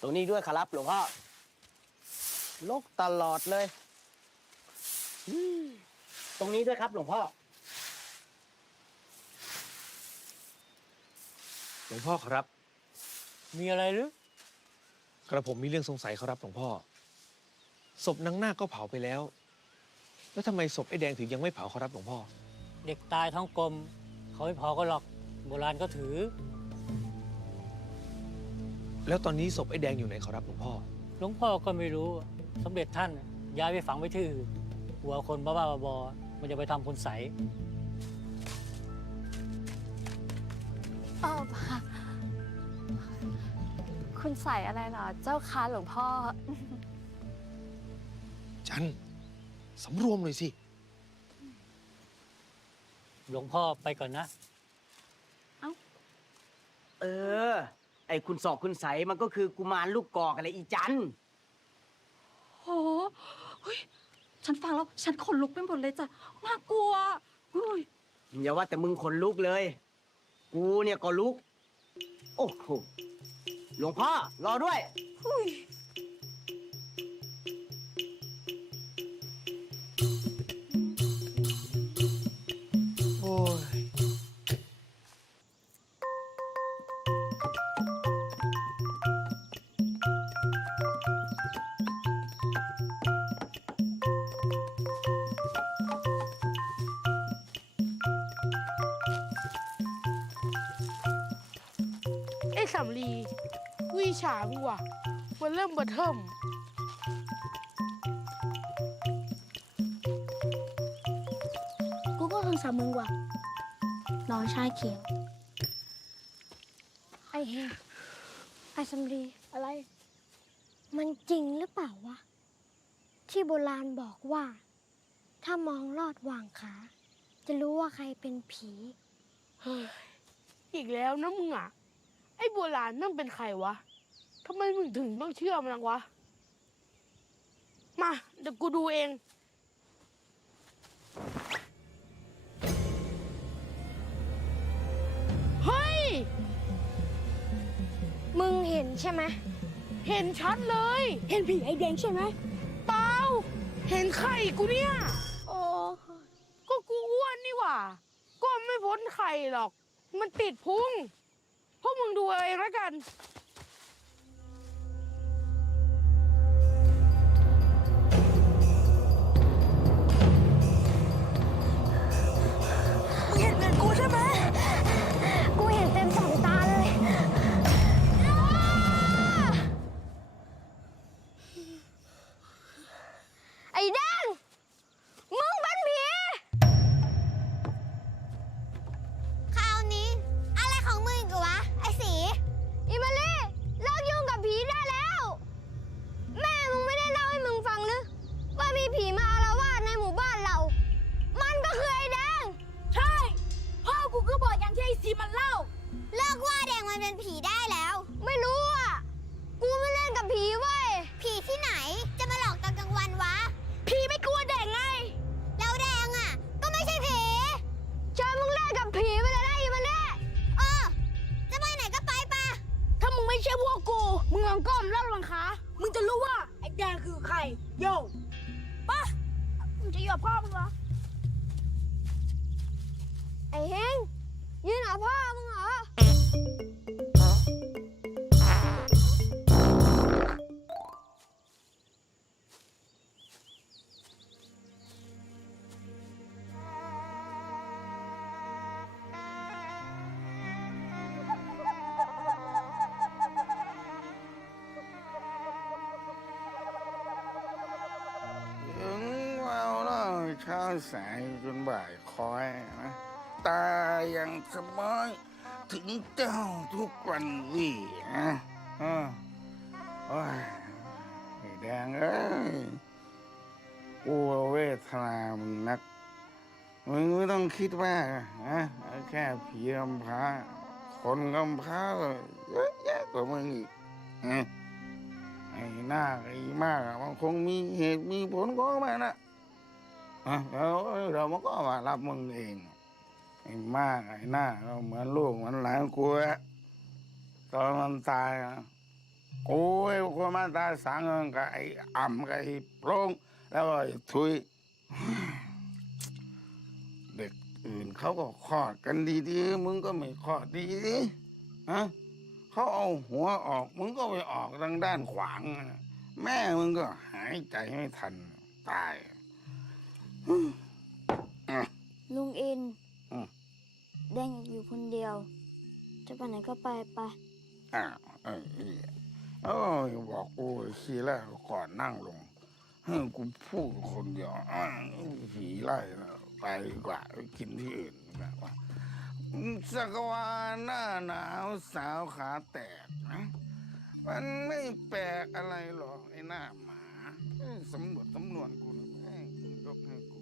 ตรงนี้ด้วยครับหลวงพ่อลกตลอดเลยตรงนี้ด้วยครับหลวงพ่อ หลวงพ่อครับ มีอะไรหรือ กระผมมีเรื่องสงสัยครับหลวงพ่อ ศพนางนาคก็เผาไปแล้ว แล้วทำไมศพไอ้แดงถึงยังไม่เผาครับหลวงพ่อ เด็กตายท้องกลม เขาไม่พอก็หรอก โบราณก็ถือ แล้วตอนนี้ศพไอ้แดงอยู่ไหนครับหลวงพ่อ หลวงพ่อก็ไม่รู้ สมเด็จท่านย้ายไปฝังไว้ที่อื่นหัวคนบ้าๆบอๆมันจะไปทำคุณใสย คุณใส่อะไรเหรอ เจ้าคะหลวงพ่อ จันสำรวมเลยสิ หลวงพ่อไปก่อนนะ เออ ไอ้คุณสอกคุณใสมันก็คือกุมารลูกกอกอะไรอีจัน โหเฮ้ยฉันฟังแล้ว ฉันขนลุกไปหมดเลยจ้ะ น่ากลัวอุ้ย อย่าว่าแต่มึงขนลุกเลย กูเนี่ยก็ลุก โอ้โห หลวงพ่อ รอด้วย โอ้ย ไอ้สำลีวิชามึงว่ะมันเริ่มเบดเทิม กูก็สงสารมึงว่ะน้องชายเขียว ไอเฮงไอสำลีอะไร มันจริงหรือเปล่าวะ ที่โบราณบอกว่า ถ้ามองลอดวางขา จะรู้ว่าใครเป็นผี เฮ้ย อีกแล้วนะมึงอ่ะ ไอ้โบราณนั่นเป็นใครวะ ทำไมมึงถึงต้องเชื่อมันนักวะ มา เดี๋ยวกูดูเอง เฮ้ย มึงเห็นใช่ไหม เห็นชัดเลย เห็นผีไอ้แดงใช่ไหม เปล่า เห็นไข่กูเนี่ย โอ้ ก็กูอ้วนนี่หว่า ก็ไม่พ้นไข่หรอก มันติดพุง พวกมึงดูเอาเองแล้วกัน มึงเห็นเหมือนกูใช่ไหม กูเห็นเต็มสองตาเลย ไอ้แดง มึงเป็นผี คราวนี้ อะไรของมึงอีกวะ ไอ้สี อีมาลี่ มึงจะอยู่กับพ่อมึงเหรอ ไอ้เฮงยืนหาพ่อมึงเหรอ ถึงเราเล่าเช้าสายจนบ่ายคอยนะตายังสบายถึงเจ้าทุกวันวี่นะโอ้ยไอ้แดงเอ้ยกูเวทนามึงนักมึงไม่ต้องคิดว่านะแค่ผีกำพร้าคนกำพร้าก็เยอะแยะกว่ามึงอีกนะไอ้หน้าไอ้มากอะมันคงมีเหตุมีผลของมันนะแล้วเรามันก็มารับมึงเองไอ้มากไอ้หน้าก็เหมือนลูกเหมือนหลานกูอะตอนมันตายนะกูไอ้คนมันตายสางเงินกับไอ้อ่ำกับไอ้โปร่งแล้วก็ไอ้ทุยเด็กอื่นเขาก็คลอดกันดีๆมึงก็ไม่คลอดดีฮะเขาเอาหัวออกมึงก็ไปออกทางด้านขวางอะแม่มึงก็หายใจไม่ทันตาย ลุงอิน อืม แดงอยากอยู่คนเดียว จะไปไหนก็ไปไป อ้าวเอ้ยบอกกูทีแรกก่อนนั่งลงให้กูพูดคนเดียวผีไล่นะไปดีกว่าไปกินที่อื่นแบบว่าสักวาหน้าหนาวสาวขาแตกนะมันไม่แปลกอะไรหรอกไอ้หน้าหมาสำรวจสำนวนกูนะแม่งยกให้กู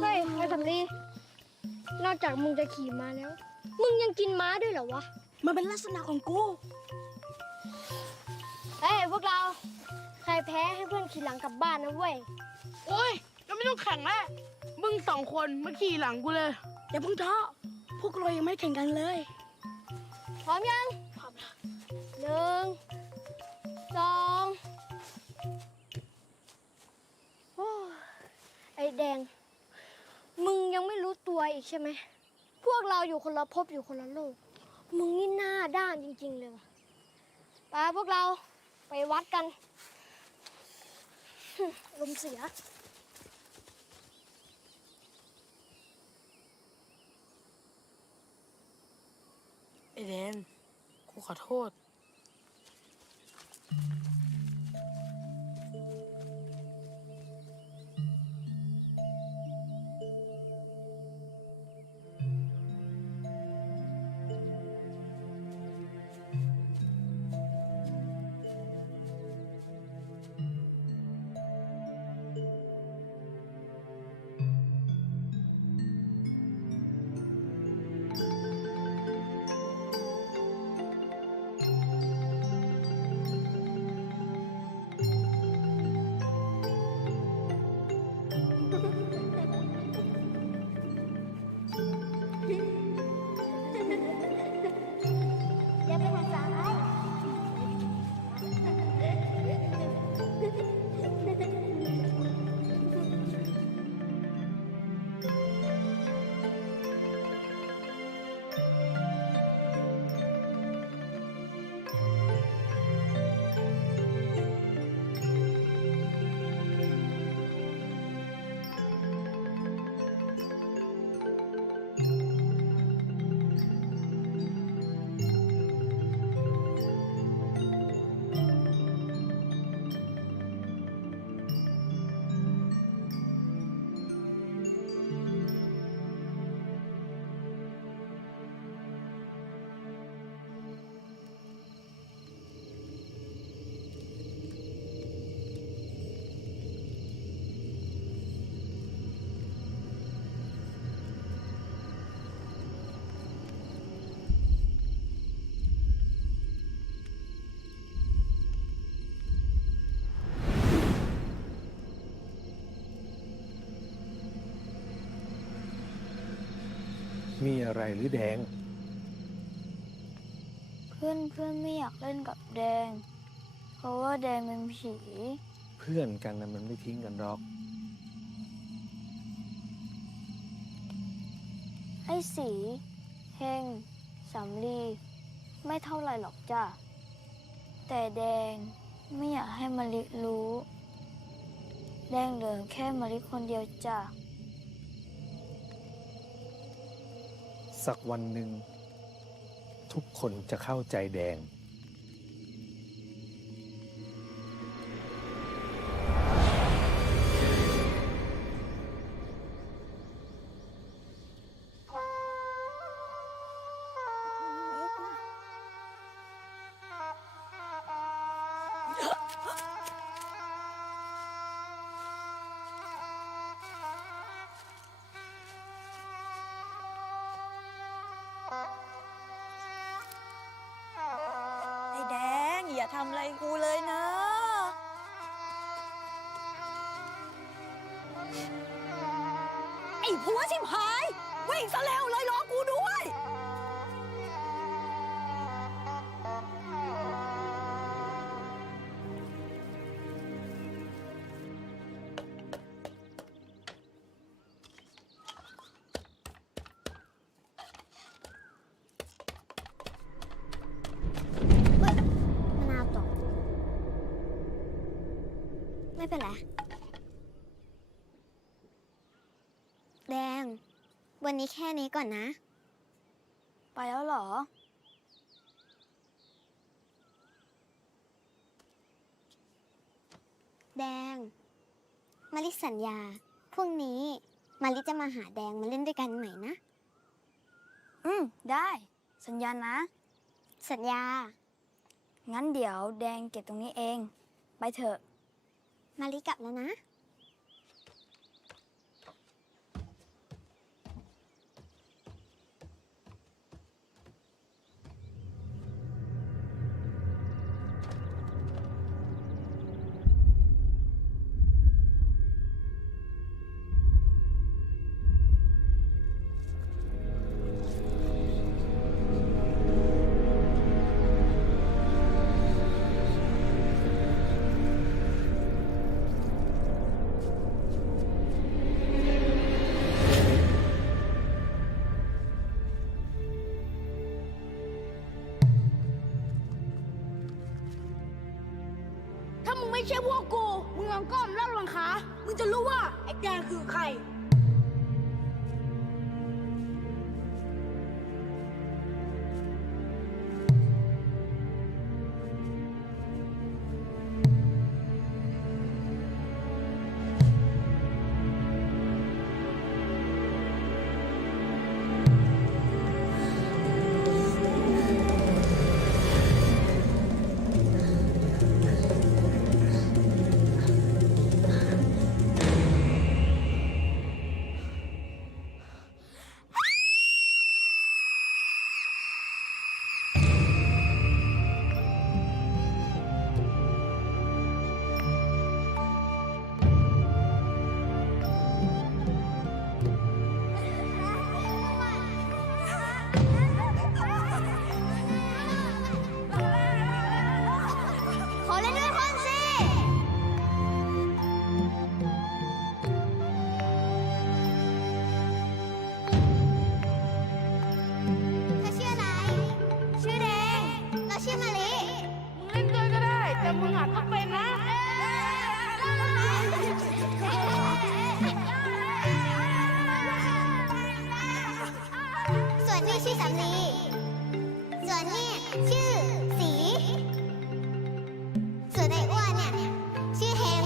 เฮ้ยไอ้สำลีนอกจากมึงจะขี่ม้าแล้ว มึงยังกินม้าด้วยเหรอวะ มันเป็นลักษณะของกู เฮ้ยพวกเรา ใครแพ้ให้เพื่อนขี่หลังกลับบ้านนะเว้ย โอ้ยก็ไม่ต้องแข่งแล้วมึงสองคนมาขี่หลังกูเลย อย่าเพิ่งท้อ พวกเรายังไม่แข่งกันเลย พร้อมยัง พร้อมแล้ว 1 2โอ้ยไอ้แดง มึงยังไม่รู้ตัวอีกใช่ไหม พวกเราอยู่คนละภพอยู่คนละโลก มึงนี่หน้าด้านจริงๆเลยว่ะไปพวกเราไปวัดกันลมณ์เสีย ไอ้แดนกูขอโทษ มีอะไรหรือแดง เพื่อนไม่อยากเล่นกับแดง เพราะว่าแดงเป็นผี เพื่อนกันนะมันไม่ทิ้งกันหรอก ไอ้สีเฮงสำลีไม่เท่าไหร่หรอกจ้ะ แต่แดงไม่อยากให้มะลิรู้ แดงเหลือแค่มะลิคนเดียวจ้ะ สักวันหนึ่ง ทุกคนจะเข้าใจแดง ไอ้แดงอย่าทำอะไรกูเลยนะ ไอ้ผัวชิบหาย วิ่งซะเร็วเลยรอกูด้วย มะนาวตก ไม่เป็นไร แดง วันนี้แค่นี้ก่อนนะ ไปแล้วเหรอ แดง มาริสัญญา พรุ่งนี้มาริจะมาหาแดงมาเล่นด้วยกันใหม่นะ ได้ สัญญานะ สัญญา งั้นเดี๋ยวแดงเก็บตรงนี้เอง ไปเถอะ มาริกลับแล้วนะ ถ้ามึงไม่ใช่พวกกู มึงลองก้มแล้วลองขา มึงจะรู้ว่าไอ้แดงคือใครขอเล่นด้วยคนสิเธอชื่ออะไร ชื่อแดง เราชื่อมะลิ มึงเล่นด้วยก็ได้ แต่มึงอาจต้องเป็นนะ ส่วนนี่ชื่อสำลี ส่วนนี่ชื่อสี ส่วนไอ้อ้วนเนี่ย ชื่อเฮง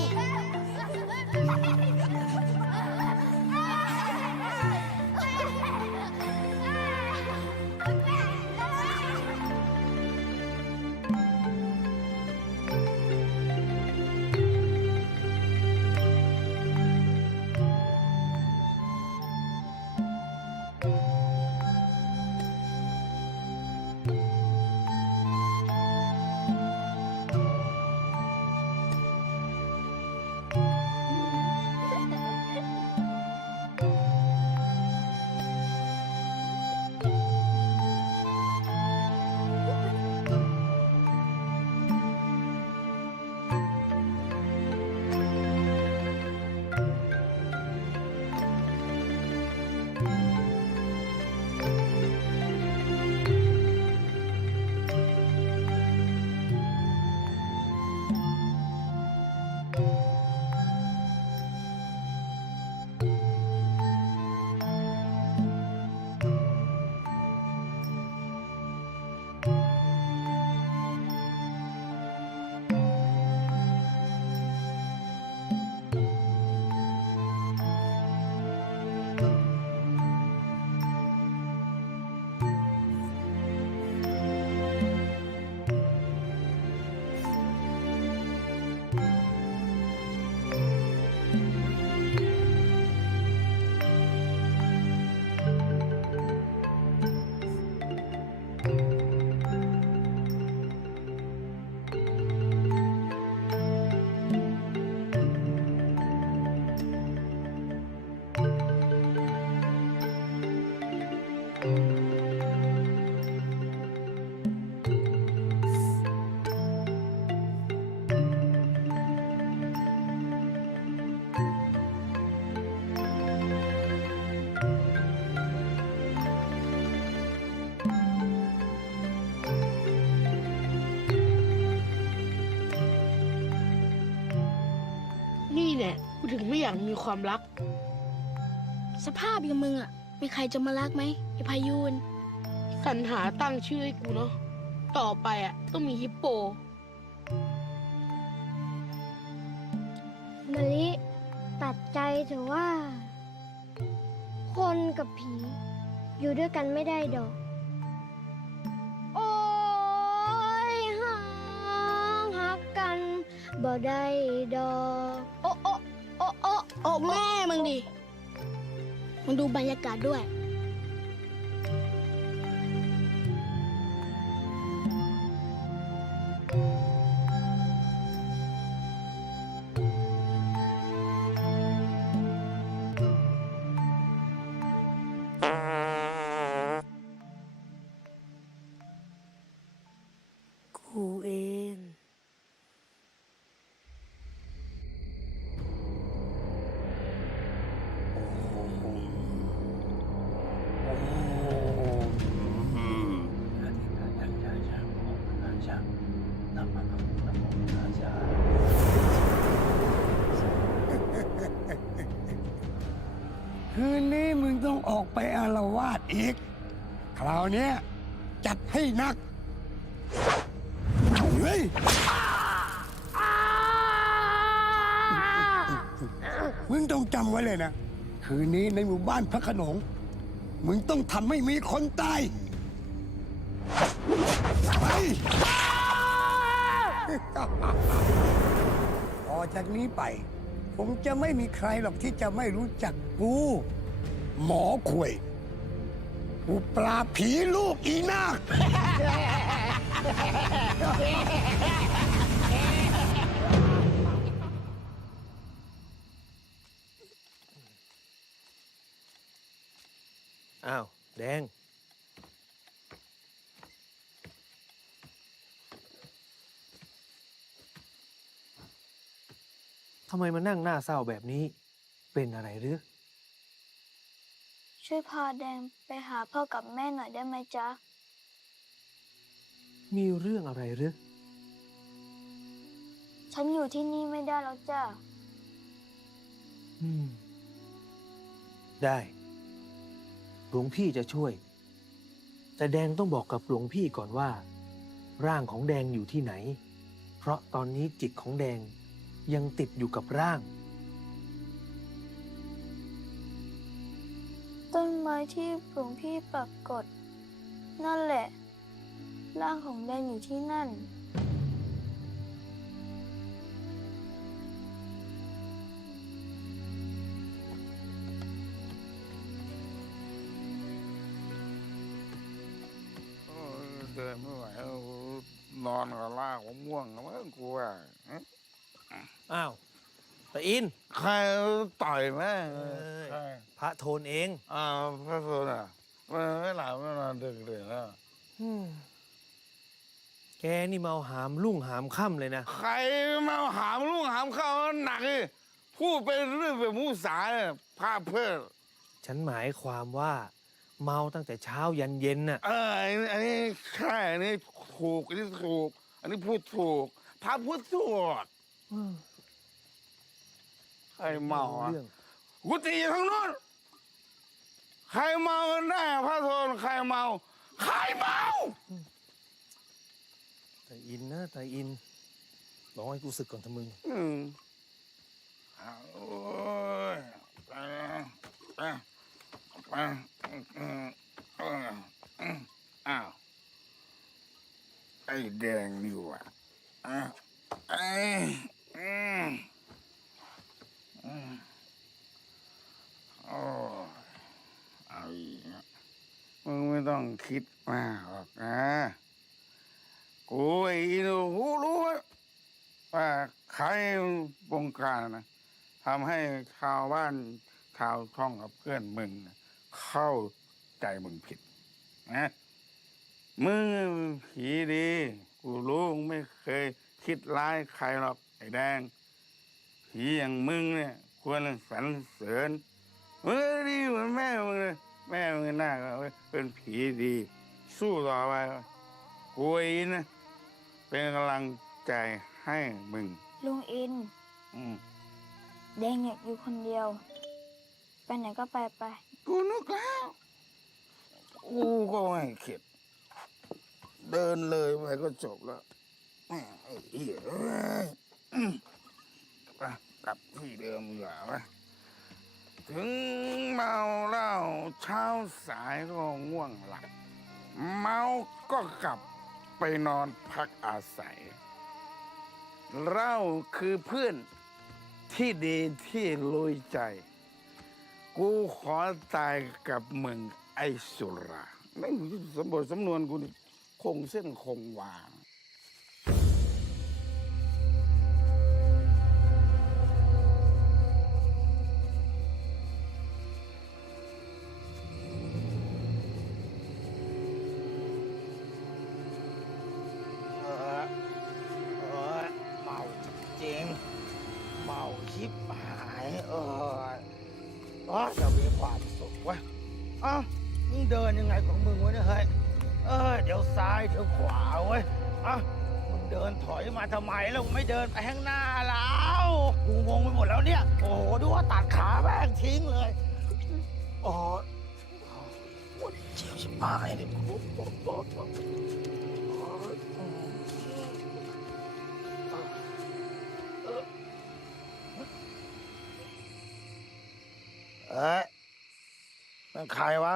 อยากมีความรัก สภาพอย่างมึงอ่ะ มีใครจะมารักไหมไอ้พายุน สรรหาตั้งชื่อให้กูเนาะ ต่อไปอ่ะต้องมีฮิปโป มะลิตัดใจเถอะว่า คนกับผี อยู่ด้วยกันไม่ได้ดอก โอ้ยหักกันบ่ได้ดอก โอ้โอ้โอ้โอ้โอ้แม่มึงดิ มึงดูบรรยากาศด้วย กูเอง คืนนี้มึงต้องออกไปอาละวาดอีก คราวเนี้ยจัดให้หนัก เฮ้ย มึงต้องจำไว้เลยนะ คืนนี้ในหมู่บ้านพระโขนง มึงต้องทำให้มีคนตาย ไป ต่อจากนี้ไป ผมจะไม่มีใครหรอกที่จะไม่รู้จักกู หมอขวยกูปราบผีลูกอีนาค อ้าว แดง ทำไมมานั่งหน้าเศร้าแบบนี้ เป็นอะไรหรือ ช่วยพาแดงไปหาพ่อกับแม่หน่อยได้ไหมจ๊ะ มีเรื่องอะไรหรือ ฉันอยู่ที่นี่ไม่ได้แล้วจ้ะ ได้ หลวงพี่จะช่วย แต่แดงต้องบอกกับหลวงพี่ก่อนว่า ร่างของแดงอยู่ที่ไหน เพราะตอนนี้จิตของแดงยังติดอยู่กับร่าง ต้นไม้ที่หลวงพี่ปรากฏ นั่นแหละ ร่างของแดงอยู่ที่นั่น เดินไม่ไหวแล้วนอนกับลากผมง่วงแล้วมั้งกูว่า อ้าวตาอิน ใครต่อยแม่ง เอ้ย พระโทนเอง พระโซนอ่ะมันไม่หลับไม่นอนดึกๆแล้ว แกนี่เมาหามลุ่งหามค่ำเลยนะ ใครมาหามลูกหามข้าวหนักเลยพูดไปเรื่องแบบมูสาเนี่ยภาพเพื่อ ฉันหมายความว่าเมาตั้งแต่เช้ายันเย็นน่ะ อันนี้ใช่อันนี้ถูกอันนี้ถูก อันนี้พูดถูกภาพพูดถูกใครเมาอ่ะ เรื่อง กูตีอยู่ทางโน้นใครเมากันแน่พระโทนใครเมาใครเมา ตาอินนะตาอินรอให้กูสึกก่อนเถอะมึง โอ้ยไปนะไปอ้าวไอ้แดงนี่ว่ะไอ้โอ้เอาอีกแล้วมึงไม่ต้องคิดมากหรอกนะกูไอ้นี่กูรู้ว่าใครบงการนะทำให้ชาวบ้านชาวช่องกับเพื่อนมึงนะเข้าใจมึงผิดนะมึงผีดี กูรู้มึงไม่เคยคิดร้ายใครหรอกไอ้แดง ผีอย่างมึงเนี่ยควรสรรเสริญมึงดีเหมือนแม่มึงเลยแม่มึงน่าเป็นผีดี สู้ต่อไปกูเองนะเป็นกำลังใจให้มึง ลุงอิน อืม แดงอยากอยู่คนเดียว ไปไหนก็ไปไป กูนึกแล้วกูก็ไม่คิดเดินเลยไปก็จบแล้วแม่งไอ้เหี้ยเอ้ยไปกลับที่เดิมดีกว่าไหมถึงเมาเหล้าเช้าสายก็ง่วงหลับเมาก็กลับไปนอนพักอาศัยเหล้าคือเพื่อนที่ดีที่ลุยใจ กูขอตายกับมึงไอ้สุราไม่สมบูรณ์สำนวนกูนี่คงเส้นคงวา เมาจริงเมาชิบหายจะมีความสุขวะมึงเดินยังไงของมึงวะเนี่ยเฮ้ยเดี๋ยวซ้ายเดี๋ยวขวาเว้ยมึงเดินถอยมาทำไมแล้วไม่เดินไปข้างหน้าแล้วกูงงไปหมดแล้วเนี่ย โอ้โหดูว่าตัดขาแม่งทิ้งเลยปวดเจียวชิบหายเลยนั่นใครวะ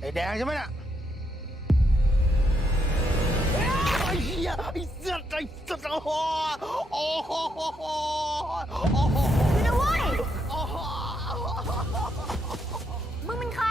ไอ้แดงใช่ไหมน่ะไอ้เหี้ยไอ้สัตว์โอ้โหไม่ได้เว้ยมึงเป็นใคร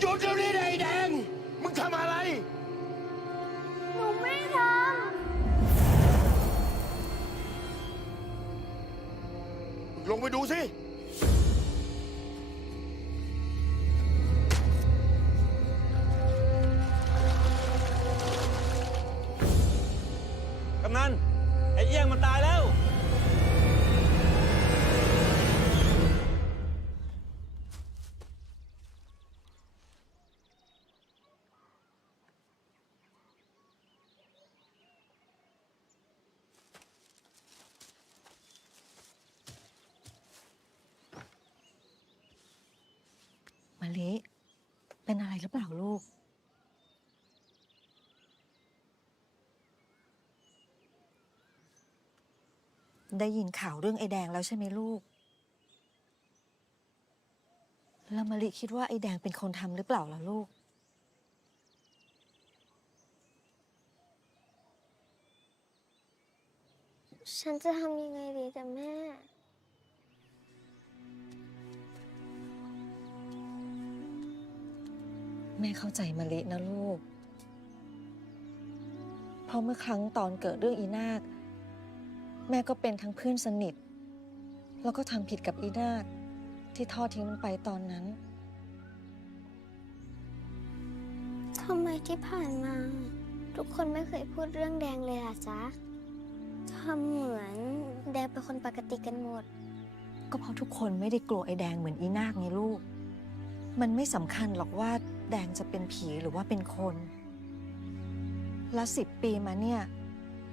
หยุดเดี๋ยวนี้นะไอ้แดง มึงทำอะไร หนูไม่ท ลงไปดูสิ กำนัน ไอ้เอี้ยงมันตายแล้ว มะลิเป็นอะไรหรือเปล่าลูก ได้ยินข่าวเรื่องไอ้แดงแล้วใช่ไหมลูก แล้วมะลิคิดว่าไอ้แดงเป็นคนทำหรือเปล่าล่ะลูก ำฉันจะทำยังไงดีจ๊ะแม่ แม่เข้าใจมะลินะลูก เพราะเมื่อครั้งตอนเกิดเรื่องอีนาค แม่ก็เป็นทั้งเพื่อนสนิท แล้วก็ทำผิดกับอีนาคที่ทอดทิ้งมันไปตอนนั้น ทำไมที่ผ่านมา ทุกคนไม่เคยพูดเรื่องแดงเลยล่ะจ๊ะทำเหมือนแดงเป็นคนปกติกันหมด ก็เพราะทุกคนไม่ได้กลัวไอ้แดงเหมือนอีนาคไงลูก มันไม่สำคัญหรอกว่าแดงจะเป็นผีหรือว่าเป็นคน และ10 ปีมาเนี่ย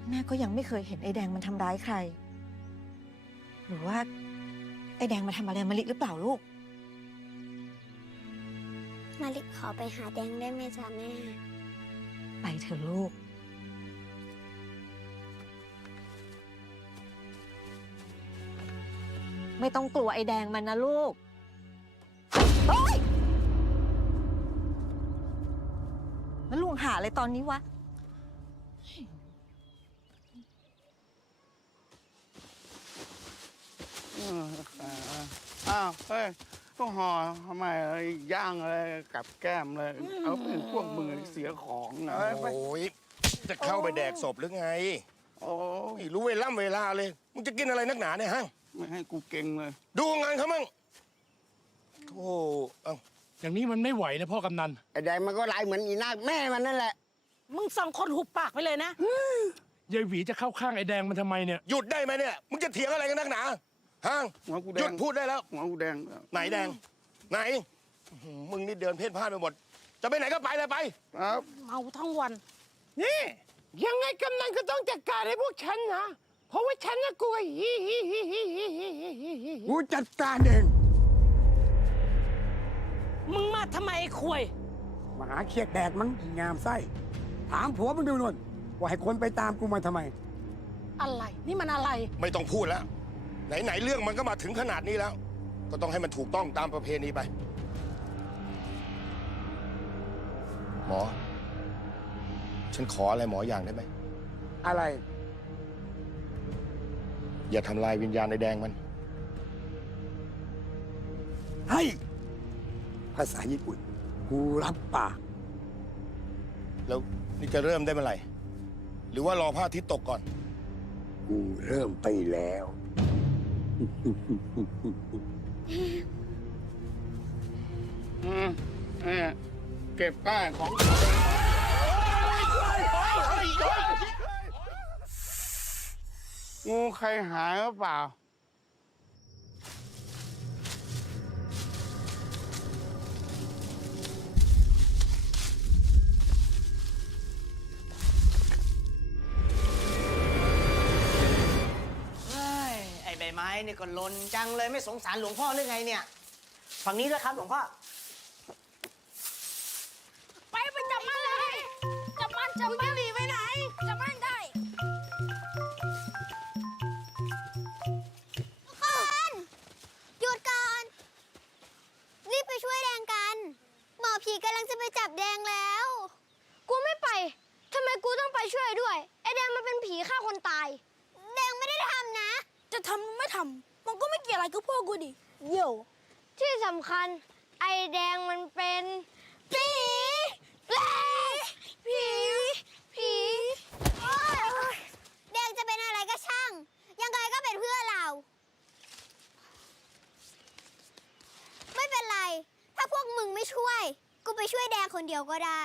แม่ก็ยังไม่เคยเห็นไอ้แดงมันทำร้ายใคร หรือว่า ไอ้แดงมาทำอะไรมะลิหรือเปล่าลูก มาลิขอไปหาแดงได้ไหมจ๊ะแม่ ไปเถอะลูก ไม่ต้องกลัวไอ้แดงมันนะลูก เฮ้ยมันลวงหาอะไรตอนนี้วะ อ้าว เฮ้ยก็ห่อทำไมย่างอะไรกับแก้มเลย เอาเป็นพวกมือเสียของนะ โอ้ยจะเข้าไปแดกศพหรือไง โอ้ย ไม่รู้เวลาเลย มึงจะกินอะไรนักหนาเนี่ยฮะ ไม่ให้กูเก่งเลย ดูงานเขามั่งโธ่เอ้า อย่างนี้มันไม่ไหวนะพ่อกำนัน ไอ้แดงมันก็ร้ายเหมือนอีนาคแม่มันนั่นแหละ มึงสองคนหุบปากไปเลยนะ ยายหวีจะเข้าข้างไอ้แดงมันทำไมเนี่ย หยุดได้ไหมเนี่ย มึงจะเถียงอะไรกันนักหนาฮะ หัวกูแด หยุ ง ดพูดได้แล้ว หัวกูแดง ไหนแดง ไหนอื้อหือมึงนี่เดินเพ่นพ่านไปหมด จะไปไหนก็ไปเลยไป ครับ เมาทั้งวัน นี่ ยังไงกำนันก็ต้องจัดการให้พวกฉันนะ เพราะว่าฉันน่ะกลัวฮิ กูจัดการเอง มึงมาทำไมไอ้ควย มาหาเครียดแดกมั้งงามไส้ ถามผัวมึงดูนวลว่าให้คนไปตามกูมาทำไม อะไร นี่มันอะไร ไม่ต้องพูดแล้ว ไหนเรื่องมันก็มาถึงขนาดนี้แล้ว ก็ต้องให้มันถูกต้องตามประเพณีไป หมอ ฉันขออะไรหมออย่างได้ไหม อะไร อย่าทำลายวิญญาณในแดงมัน ให้ภาษาญี่ปุ่น กูรับปาก แล้วนี่จะเริ่มได้เมื่อไหร่ หรือว่ารอพระอาทิตย์ตกก่อน กูเริ่มไปแล้ว เก็บป้ายของ งูใครหายหรือเปล่า เฮ้ย ไอ้ใบไม้นี่ก็ลนจังเลยไม่สงสารหลวงพ่อหรือไงเนี่ย ฝั่งนี้ด้วยครับหลวงพ่อ ไปจับมันเลย จับมันหนีไปไหน จับมันได้ ทุกคนหยุดก่อน รีบไปช่วยแดงกัน หมอผีกำลังจะไปจับแดงแล้ว กูไม่ไป ทำไมกูต้องไปช่วยด้วย ไอ้แดงมันเป็นผีฆ่าคนตาย แดงไม่ได้ทำนะ จะทำไม่ทำ มันก็ไม่เกี่ยวอะไรกับพวกกูดิเดี๋ยวที่สำคัญ ไอ้แดงมันเป็นผีโอ๊ยแดงจะเป็นอะไรก็ช่าง ยังไงก็เป็นเพื่อนเรา ไม่เป็นไร ถ้าพวกมึงไม่ช่วย กูไปช่วยแดงคนเดียวก็ได้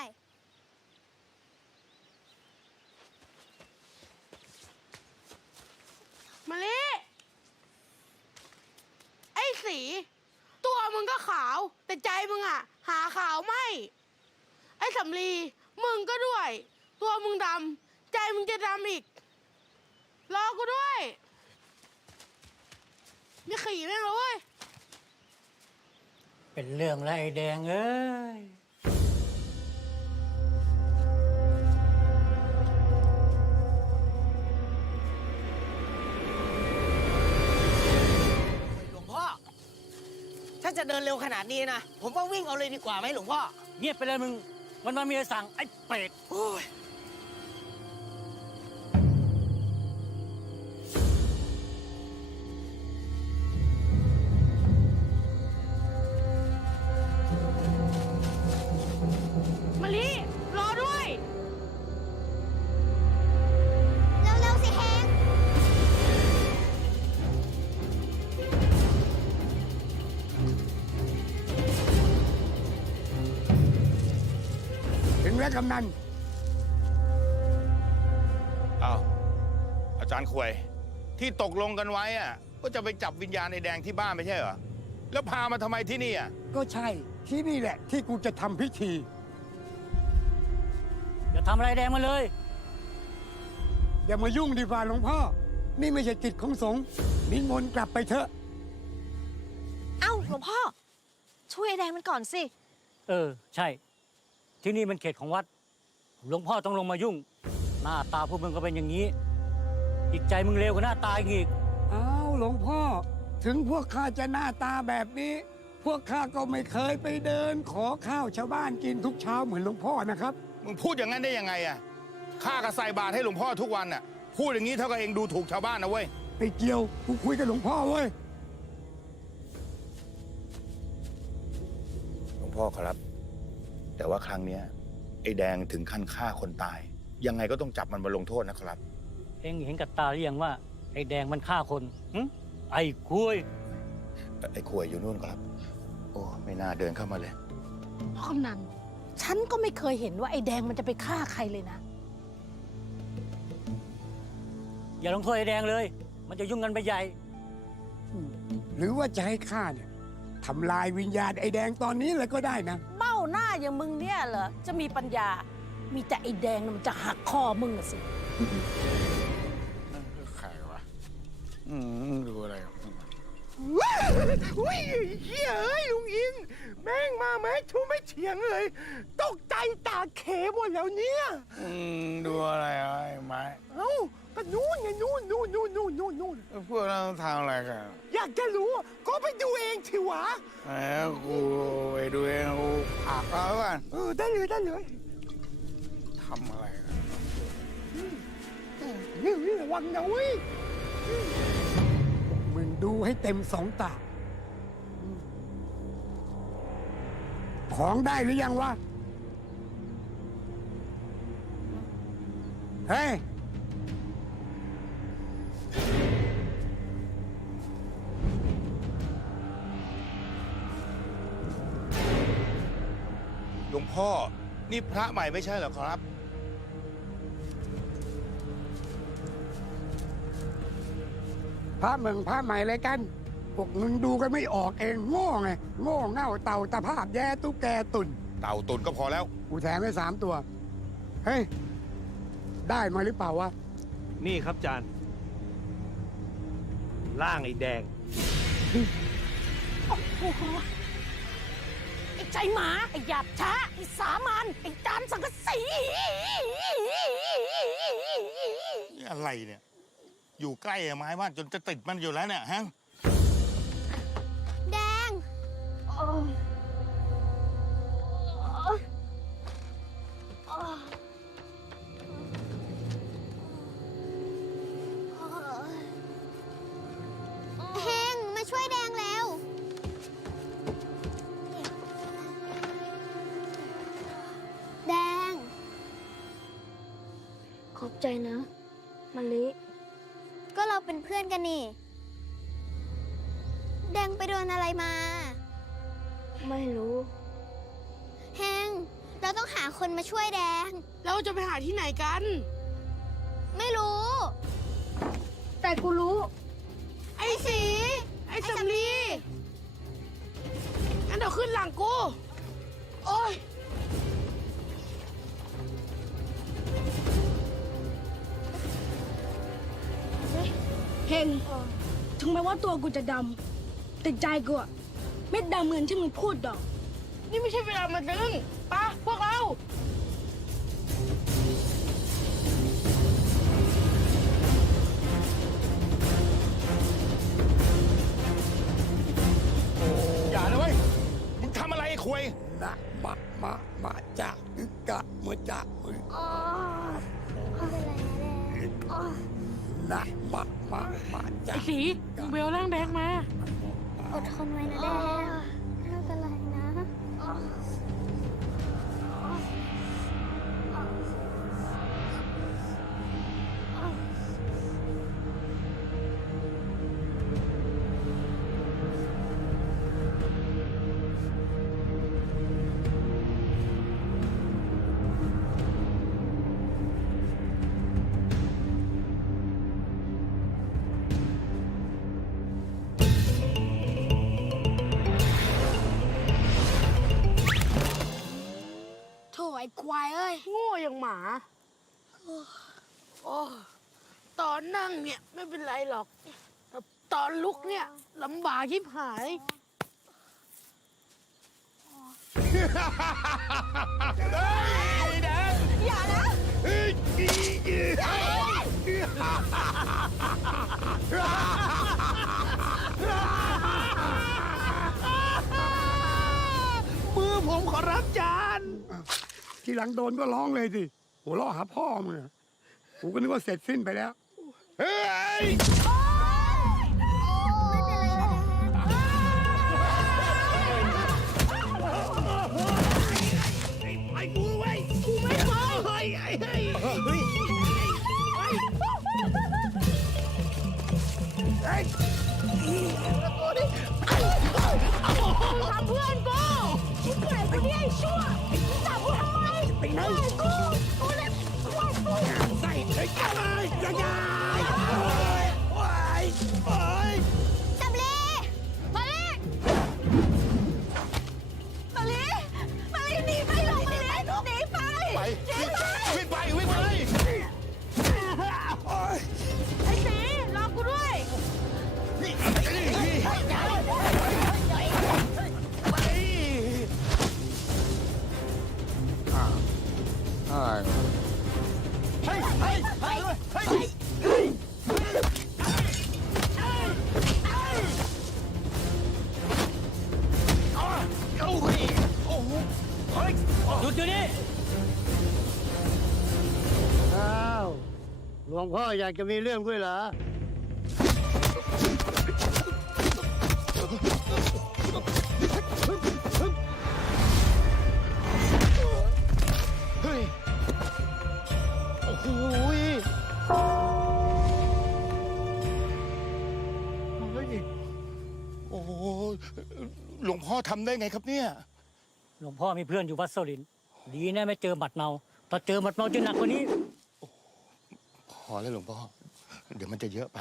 มะลิ ไอ้สี ตัวมึงก็ขาว แต่ใจมึงอะหาขาวไม่ ไอ้สำลี มึงก็ด้วย ตัวมึงดำ ใจมึงจะดำอีก รอกูด้วยนี่ขี่แม่งเลยเว้ย เป็นเรื่องแล้วไอ้แดงเอ้ย หลวงพ่อ ถ้าจะเดินเร็วขนาดนี้นะ ผมว่าวิ่งเอาเลยดีกว่าไหมหลวงพ่อ เงียบไปเลยมึง มันมาเมียสั่งไอ้เป็ด โอ้ย มะลิ รอด้วย เร็วๆสิแฮง ถึงแล้วกำนัน อ้าวอาจารย์ขวย ที่ตกลงกันไว้อะก็จะไปจับวิญญาณในแดงที่บ้านไม่ใช่เหรอ แล้วพามาทำไมที่นี่อ่ะ ก็ใช่ ที่นี่แหละ ที่กูจะทำพิธี อย่าทำอะไรแดงมันเลย อย่ามายุ่งดีกว่าหลวงพ่อ นี่ไม่ใช่กิจของสงฆ์นิมนต์กลับไปเถอะ เอ้าหลวงพ่อ ช่วยไอ้แดงมันก่อนสิ ใช่ ที่นี่มันเขตของวัด หลวงพ่อต้องลงมายุ่ง หน้าตาพวกมึงก็เป็นอย่างนี้จิตใจมึงเลวกว่าหน้าตาอีก อ้าวหลวงพ่อ ถึงพวกข้าจะหน้าตาแบบนี้ พวกข้าก็ไม่เคยไปเดิน ขอข้าวชาวบ้านกินทุกเช้าเหมือนหลวงพ่อนะครับ มึงพูดอย่างนั้นได้ยังไงอะข้าก็ใส่บาตรให้หลวงพ่อทุกวันอะพูดอย่างนี้เท่ากับเองดูถูกชาวบ้านนะเว้ย ไปเกี่ยวกูคุยกับหลวงพ่อเว้ย หลวงพ่อครับ แต่ว่าครั้งเนี้ยไอ้แดงถึงขั้นฆ่าคนตาย ยังไงก็ต้องจับมันมาลงโทษนะครับ ๆ เอ็งเห็นกับตาหรือยังว่าไอ้แดงมันฆ่าคนหึไอ้คุย ไอ้ขวยอยู่นู่นครับ โอ้ไม่น่าเดินเข้ามาเลย พ่อกำนัน ฉันก็ไม่เคยเห็นว่าไอ้แดงมันจะไปฆ่าใครเลยนะ อย่าลงโทษไอ้แดงเลย มันจะยุ่งกันไปใหญ่ หรือว่าจะให้ข้าเนี่ยทำลายวิญญาณไอ้แดงตอนนี้เลยก็ได้นะ เบ้าหน้าอย่างมึงเนี่ยเหรอ จะมีปัญญา มีแต่ไอ้แดงน่ะมันจะหักคอมึงอะสิ ใครวะดูอะไร อุ้ยเฮ้ยเอ้ยลุงอิน แม่งมาไหมชูไม่เฉียงเลย ตกใจตาเขหมดแล้วเนี่ย ดูอะไรไอ้ไม้ เอ้าก็นู่นไงนู่นพวกเราทำอะไรกัน อยากจะรู้ก็ไปดูเองสิวะ แล้วกูไปดูเองกูผักแล้วกัน ได้เลย ทำอะไรกัน นี่ระวังนะเว้ยมึงดูให้เต็มสองตา ของได้หรือยังวะ เฮ้ย หลวงพ่อ นี่พระใหม่ไม่ใช่เหรอครับ พระมึงพระใหม่อะไรกัน พวกมึงดูกันไม่ออกเองโง่ไง โง่เง่าเต่าตะภาพแย่ตุ๊กแกตุ่น เต่าตุนก็พอแล้ว กูแถมไป3 ตัว เฮ้ย ได้มาหรือเปล่าวะ นี่ครับจานร่างไอ้แดง ไอ้ใจหมา ไอ้หยาบช้า ไอ้สามัญไอ้จานสังกะสี นี่อะไรเนี่ย อยู่ใกล้ไม้บ้านจนจะติดมันอยู่แล้วเนี่ยฮะ แดง เฮงมาช่วยแดงแล้ว แดง ขอบใจนะมะลิ ก็เราเป็นเพื่อนกันนี่ แดงไปโดนอะไรมา ไม่รู้ เฮง เราต้องหาคนมาช่วยแดง เราจะไปหาที่ไหนกัน ไม่รู้ แต่กูรู้ ไอ้สี ไอ้สำลีงั้นเดี๋ยวขึ้นหลังกู โอ้ย เฮงถึงแม้ว่าตัวกูจะดำ แต่ใจกูอะไม่ดำเหมือนที่มึงพูดดอก นี่ไม่ใช่เวลามาดึงปะพวกเรา อย่านะเว้ย มึงทำอะไรไอ้ควย นะมาจากอึกกะมาจากมึงนะมาจา ไอ้ ก สีมึงเบลร่างแดงมา อดทนไว้นะแดง ไม่เป็นไรนะ โถไอ้ควายเอ้ย โง่อย่างหมา โอ้ตอนนั่งเนี่ยไม่เป็นไรหรอกแต่ตอนลุกเนี่ยลำบากชิบหาย แดง อย่านะ มือผมขอรับจาน ทีหลังโดนก็ร้องเลยสิหัวเราะหาพ่อมึงอะกูก็นึกว่าเสร็จสิ้นไปแล้ว เฮ้ย ไอ้กูไว้กูไม่พอเฮ้ยไอ้เฮ้ยเฮ้ยเฮ้ย ทำเพื่อนกูชิบหายกูเนี่ยไอ้ชั่วจับกูทำไม ไปไหน กูเลยว่ากู ใส่เฮ้ยยังไงยังไงโอ้ยโอ้ย สำลีมาลี มาลีหนีไปเลยมาลีหนีไป ไปวิ่งไปวิ่งไป ไอ้สีรอกูด้วย หยุดเดี๋ยวนี้ อ้าวหลวงพ่ออยากจะมีเรื่องด้วยเหรอ เฮ้ย โอ้โหยเฮ้ยโอ้โหหลวงพ่อทำได้ไงครับเนี่ย หลวงพ่อมีเพื่อนอยู่วัดโซลินทร์ดีนะไม่เจอหมัดเมาถ้าเจอหมัดเมาจะหนักกว่านี้ พอแล้วหลวงพ่อ เดี๋ยวมันจะเยอะไป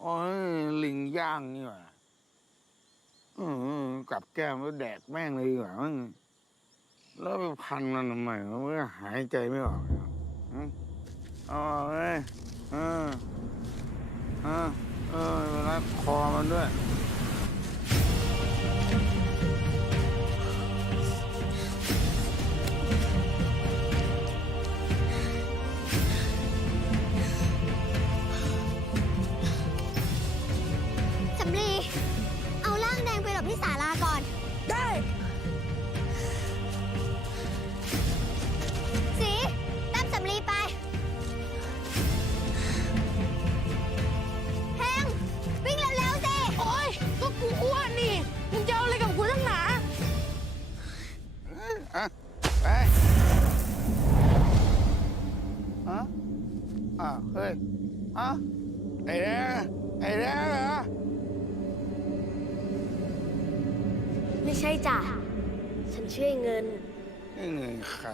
โอ้ยลิงย่างนี่หว่ากับแก้มแล้วแดกแม่งเลยดีกว่ามึงแล้วไปพันมันทำไมวะมันก็หายใจไม่ออกเอาเลยเวลาคอมันด้วย สำลี เอาร่างแดงไปหลบที่ศาลาก่อน ได้ สีตามสำลีไปแฮงวิ่งเร็วๆสิ โอ๊ยก็กูอ้วนนี่ มึงจะเอาอะไรกับกูตั้งหนา ไปเฮ้ยไอ้แดงเหรอ ไม่ใช่จ้ะ ฉันช่วยเงิน นี่เงินใคร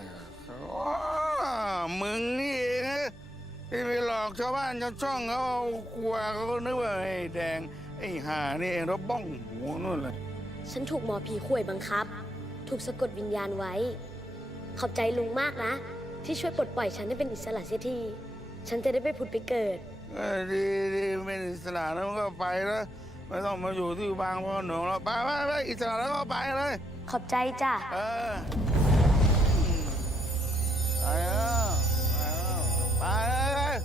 มึงนี่เองนะที่ไปหลอกชาวบ้านชาวช่องเขากลัวเขาก็นึกว่าไอ้แดงไอ้ห่านี่เองแล้วบ้องหัวนู่นเลย ฉันถูกหมอผีข่วยบังคับ ถูกสะกดวิญญาณไว้ ขอบใจลุงมากนะ ที่ช่วยปลดปล่อยฉันให้เป็นอิสระเสียที ฉันจะได้ไปผุดไปเกิด ดีเป็นอิสระแล้วมันก็ไปแล้วไม่ต้องมาอยู่ที่บางพ่อหนุ่มแล้วไปอิสระแล้วก็ไปเลย ขอบใจจ้ะ ไปเลย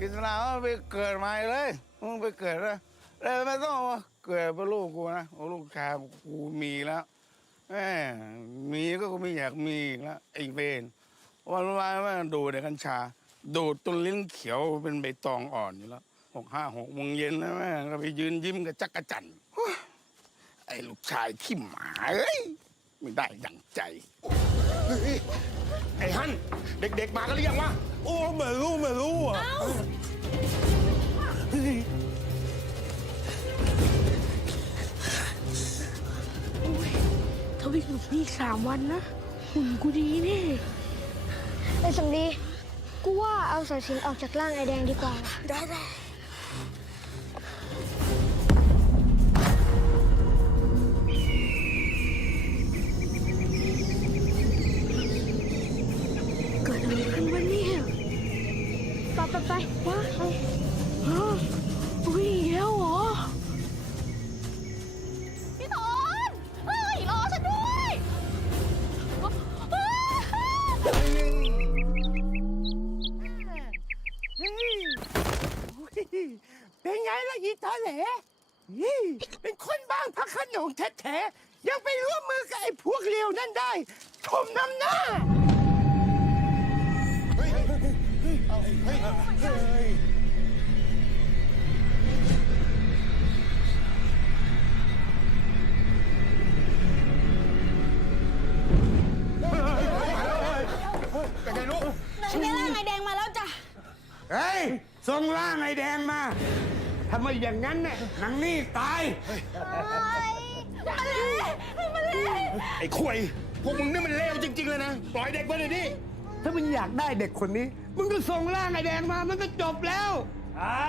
อิสระก็ไปเกิดใหม่เลยมึงไปเกิดเลยไม่ต้องมาเกิดเป็นลูกกูนะลูกชายกูมีแล้วมีก็กูไม่อยากมีอีกแล้วไอ้เวนวันว่าดูในกัญชาดูดต้นลิ้นเขียวเป็นใบตองอ่อนอยู่แล้ว6 โมงเย็นนะแม่ก็ไปยืนยิ้มกับจักรจันทร์ไอ้ลูกชายที่หมาเอ้ยไม่ได้ดั่งใจ ไอ้ฮั่นเด็กๆมากันหรือยังวะ โอ้ไม่รู้อ่ะ ถ้าวิ่งหลบหนี3 วันนะ หุ่นกูดีแน่ ไอ้สำลี กูว่าเอาสายสิญจนออกจากร่างไอ้แดงดีกว่า ได้ เกิดอะไรขึ้นวะเนี่ย ไปว้าวิ่งแล้วเหรอ นี่เป็นคนบ้างพระโขนงแท้ๆยังไปร่วมมือกับไอ้พวกเลวนั่นได้ชมน้ำหน้า ฉันได้ร่างไอ้แดงมาแล้วจ้ะ เฮ้ยส่งร่างไอ้แดงมาถ้าไม่อย่างนั้นเนี่ยนางนี่ตาย ไอ้ข่วยพวกมึงนี่มันเลวจริง ๆ เลยนะ ปล่อยเด็กมาเดี๋ยวนี้ ถ้ามึงอยากได้เด็กคนนี้ มึงก็ส่งร่างไอ้แดงมา มันก็จบแล้ว ใช่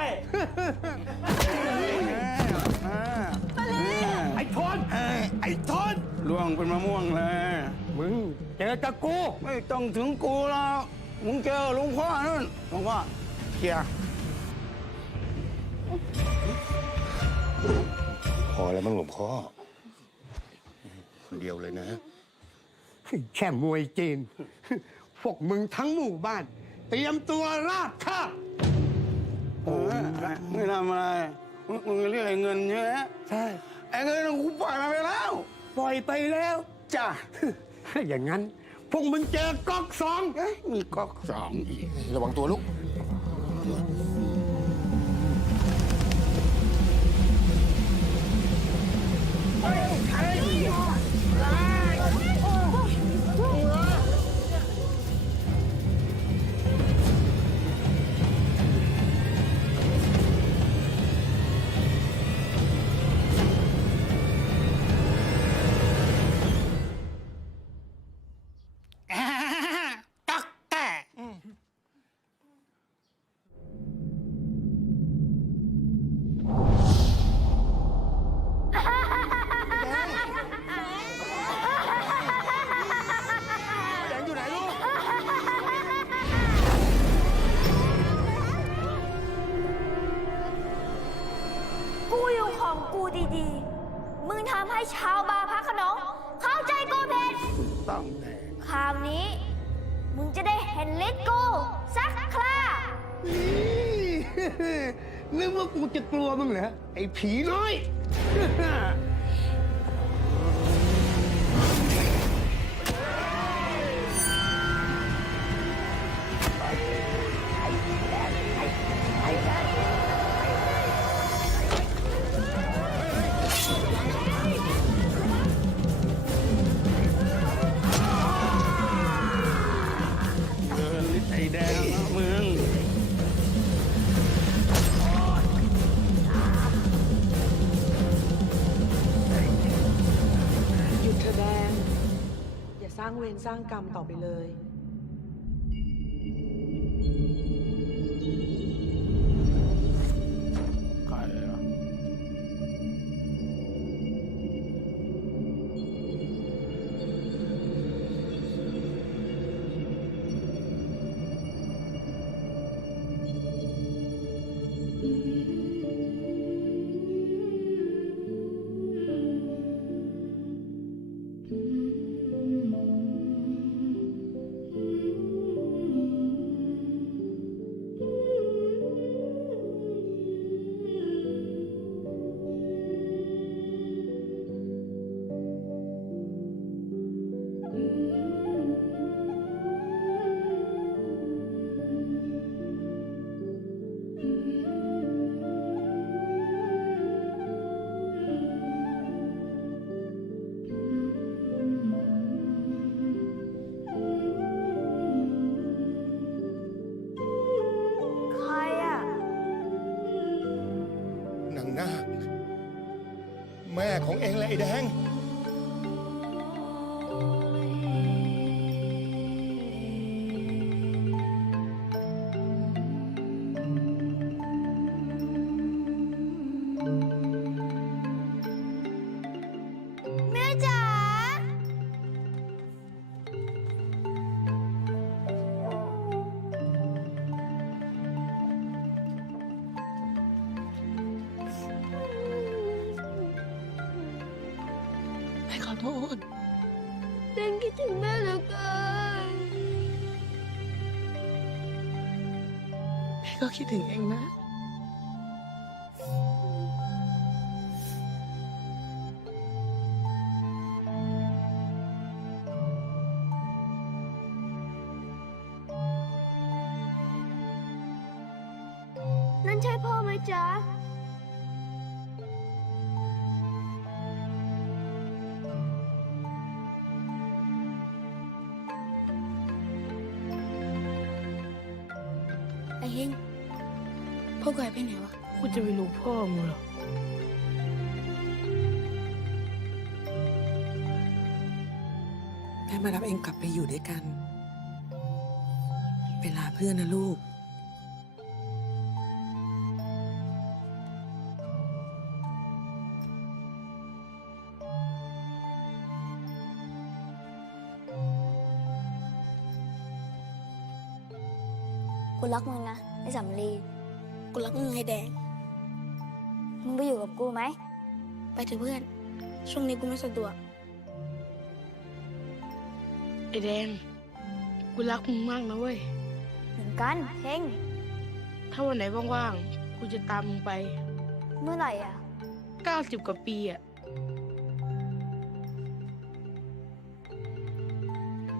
ไอ้ทนไอ้ทน ล่วงเป็นมะม่วงเลย มึงเจอกับกู ไม่ต้องถึงกูแล้วมึงเจอหลวงพ่อนู่นหลวงพ่อเคลียร์ พอแล้วมั้งหลวงพ่อ คนเดียวเลยนะ แค่มวยจีน พวกมึงทั้งหมู่บ้าน เตรียมตัวราบคาบ ไม่ทำอะไรมึงเรียกไอ้เงินเยอะ ใช่ ไอ้เงินกูปล่อยมาไปแล้ว ปล่อยไปแล้ว จ้ะ ถ้าอย่างนั้น พวกมึงเจอก๊อกสอง มีก๊อกสองอีก ระวังตัวลูก ตักแต่ แดงอยู่ไหนลูก กูอยู่ของกูดีๆ มึงทำให้ชาวบาพระโขนงเข้าใจกูผิด ต้องแดง คราวนี้ มึงจะได้เห็นฤทธิ์กูสักครา นึกว่ากูจะกลัวมึงเหรอ ไอ้ผีน้อย ไอ้แดงมึง หยุดเถอะแดง อย่าสร้างเวรสร้างกรรมต่อไปเลย ใครอ่ะ ใครอ่ะ นางนาคแม่ของเองแหละไอ้แดง แม่จ๋า ให้ขอโทษ เด็กคิดถึงแม่เหลือเกิน แม่ก็คิดถึงเองนะ ใช่พ่อไหมจ๊ะ ไอ้เฮงพ่อกูหายไปไหนวะกูจะไปรู้พ่อมึงเหรอแม่มารับเองกลับไปอยู่ด้วยกัน เวลาเพื่อนนะลูก กูรักมึงนะ ไอ้สำลี กูรักมึงไอ้แดง มึงไปอยู่กับกูไหม ไปเถอะเพื่อน ช่วงนี้กูไม่สะดวก ไอ้แดง กูรักมึงมากนะเว้ย เหมือนกันเฮง ถ้าวันไหนว่างๆ กูจะตามมึงไป เมื่อไหร่อ่ะ 90 กว่าปีอ่ะ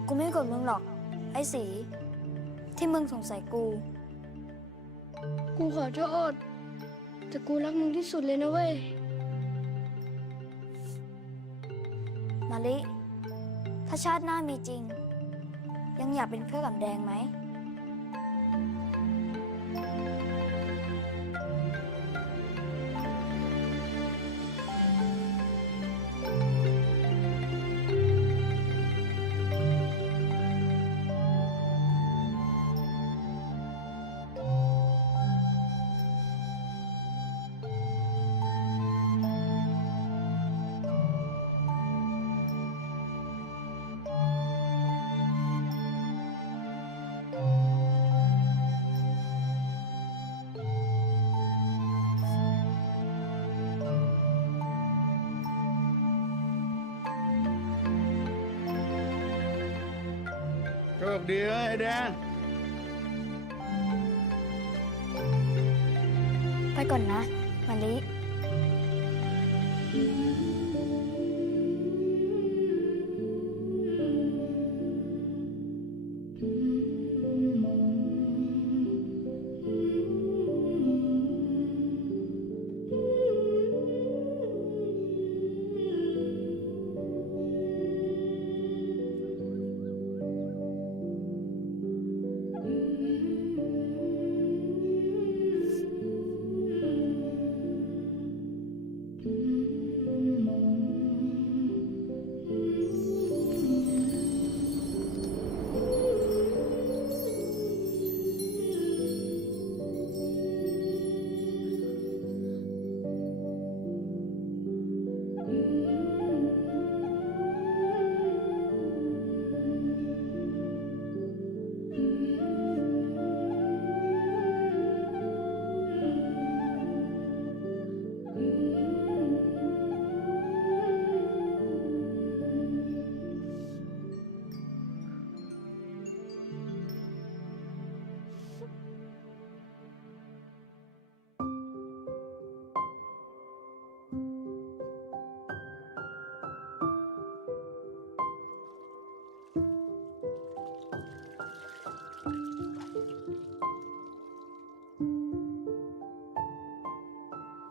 กูไม่โกดมึงหรอก ไอ้สี ที่มึงสงสัยกู กูขอโทษ แต่กูรักมึงที่สุดเลยนะเว้ย มาลิ ถ้าชาติหน้ามีจริง ยังอยากเป็นเพื่อนกับแดงไหม โชคดีนะไอ้แดง ไปก่อนนะ มาลิ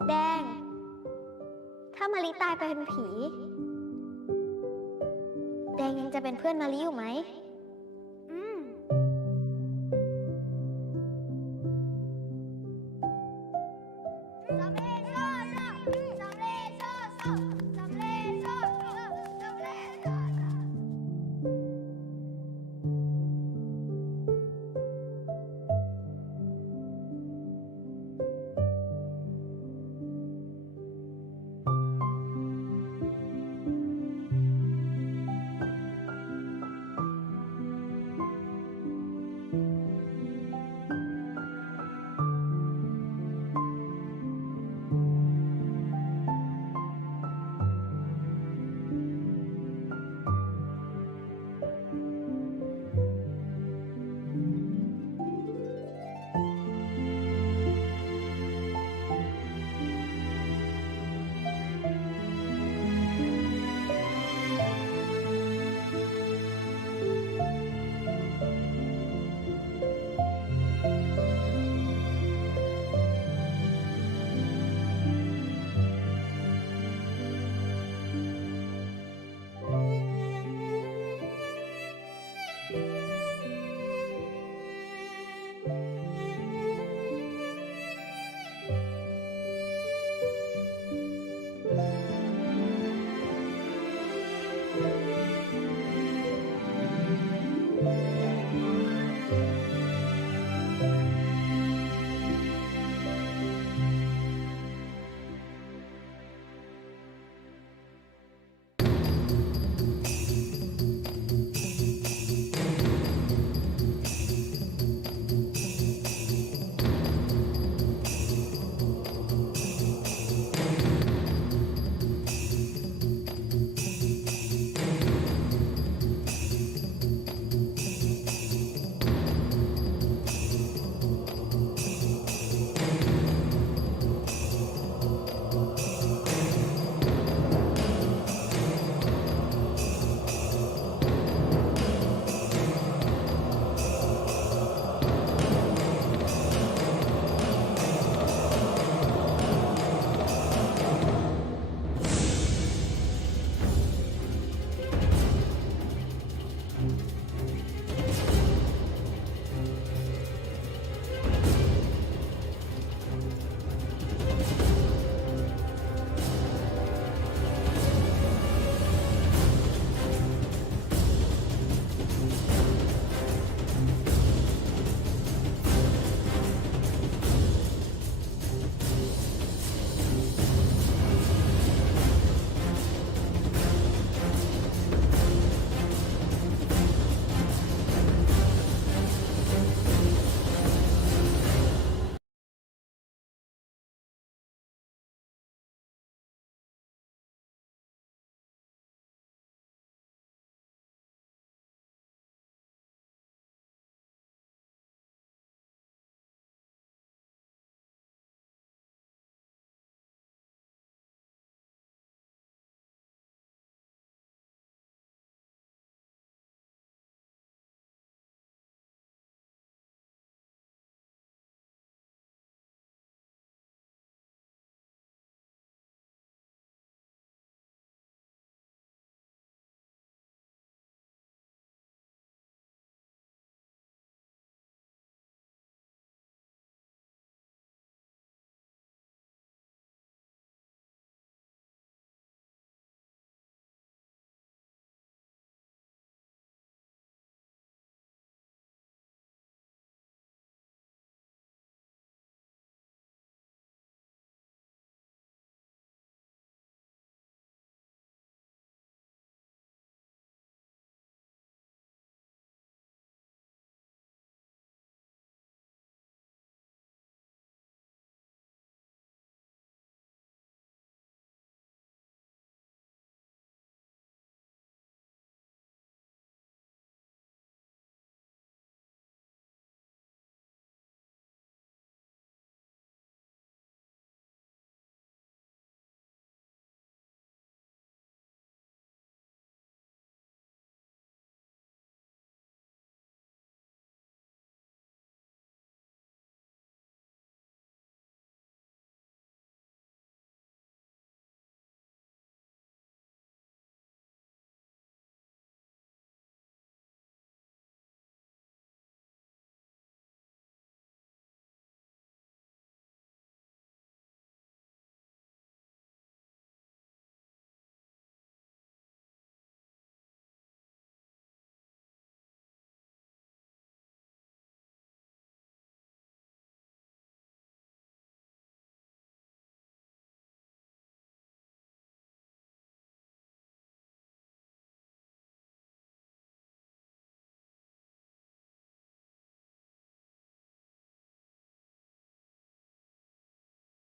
แดง ถ้ามาลิตายไปเป็นผี แดงยังจะเป็นเพื่อนมาลิอยู่ไหม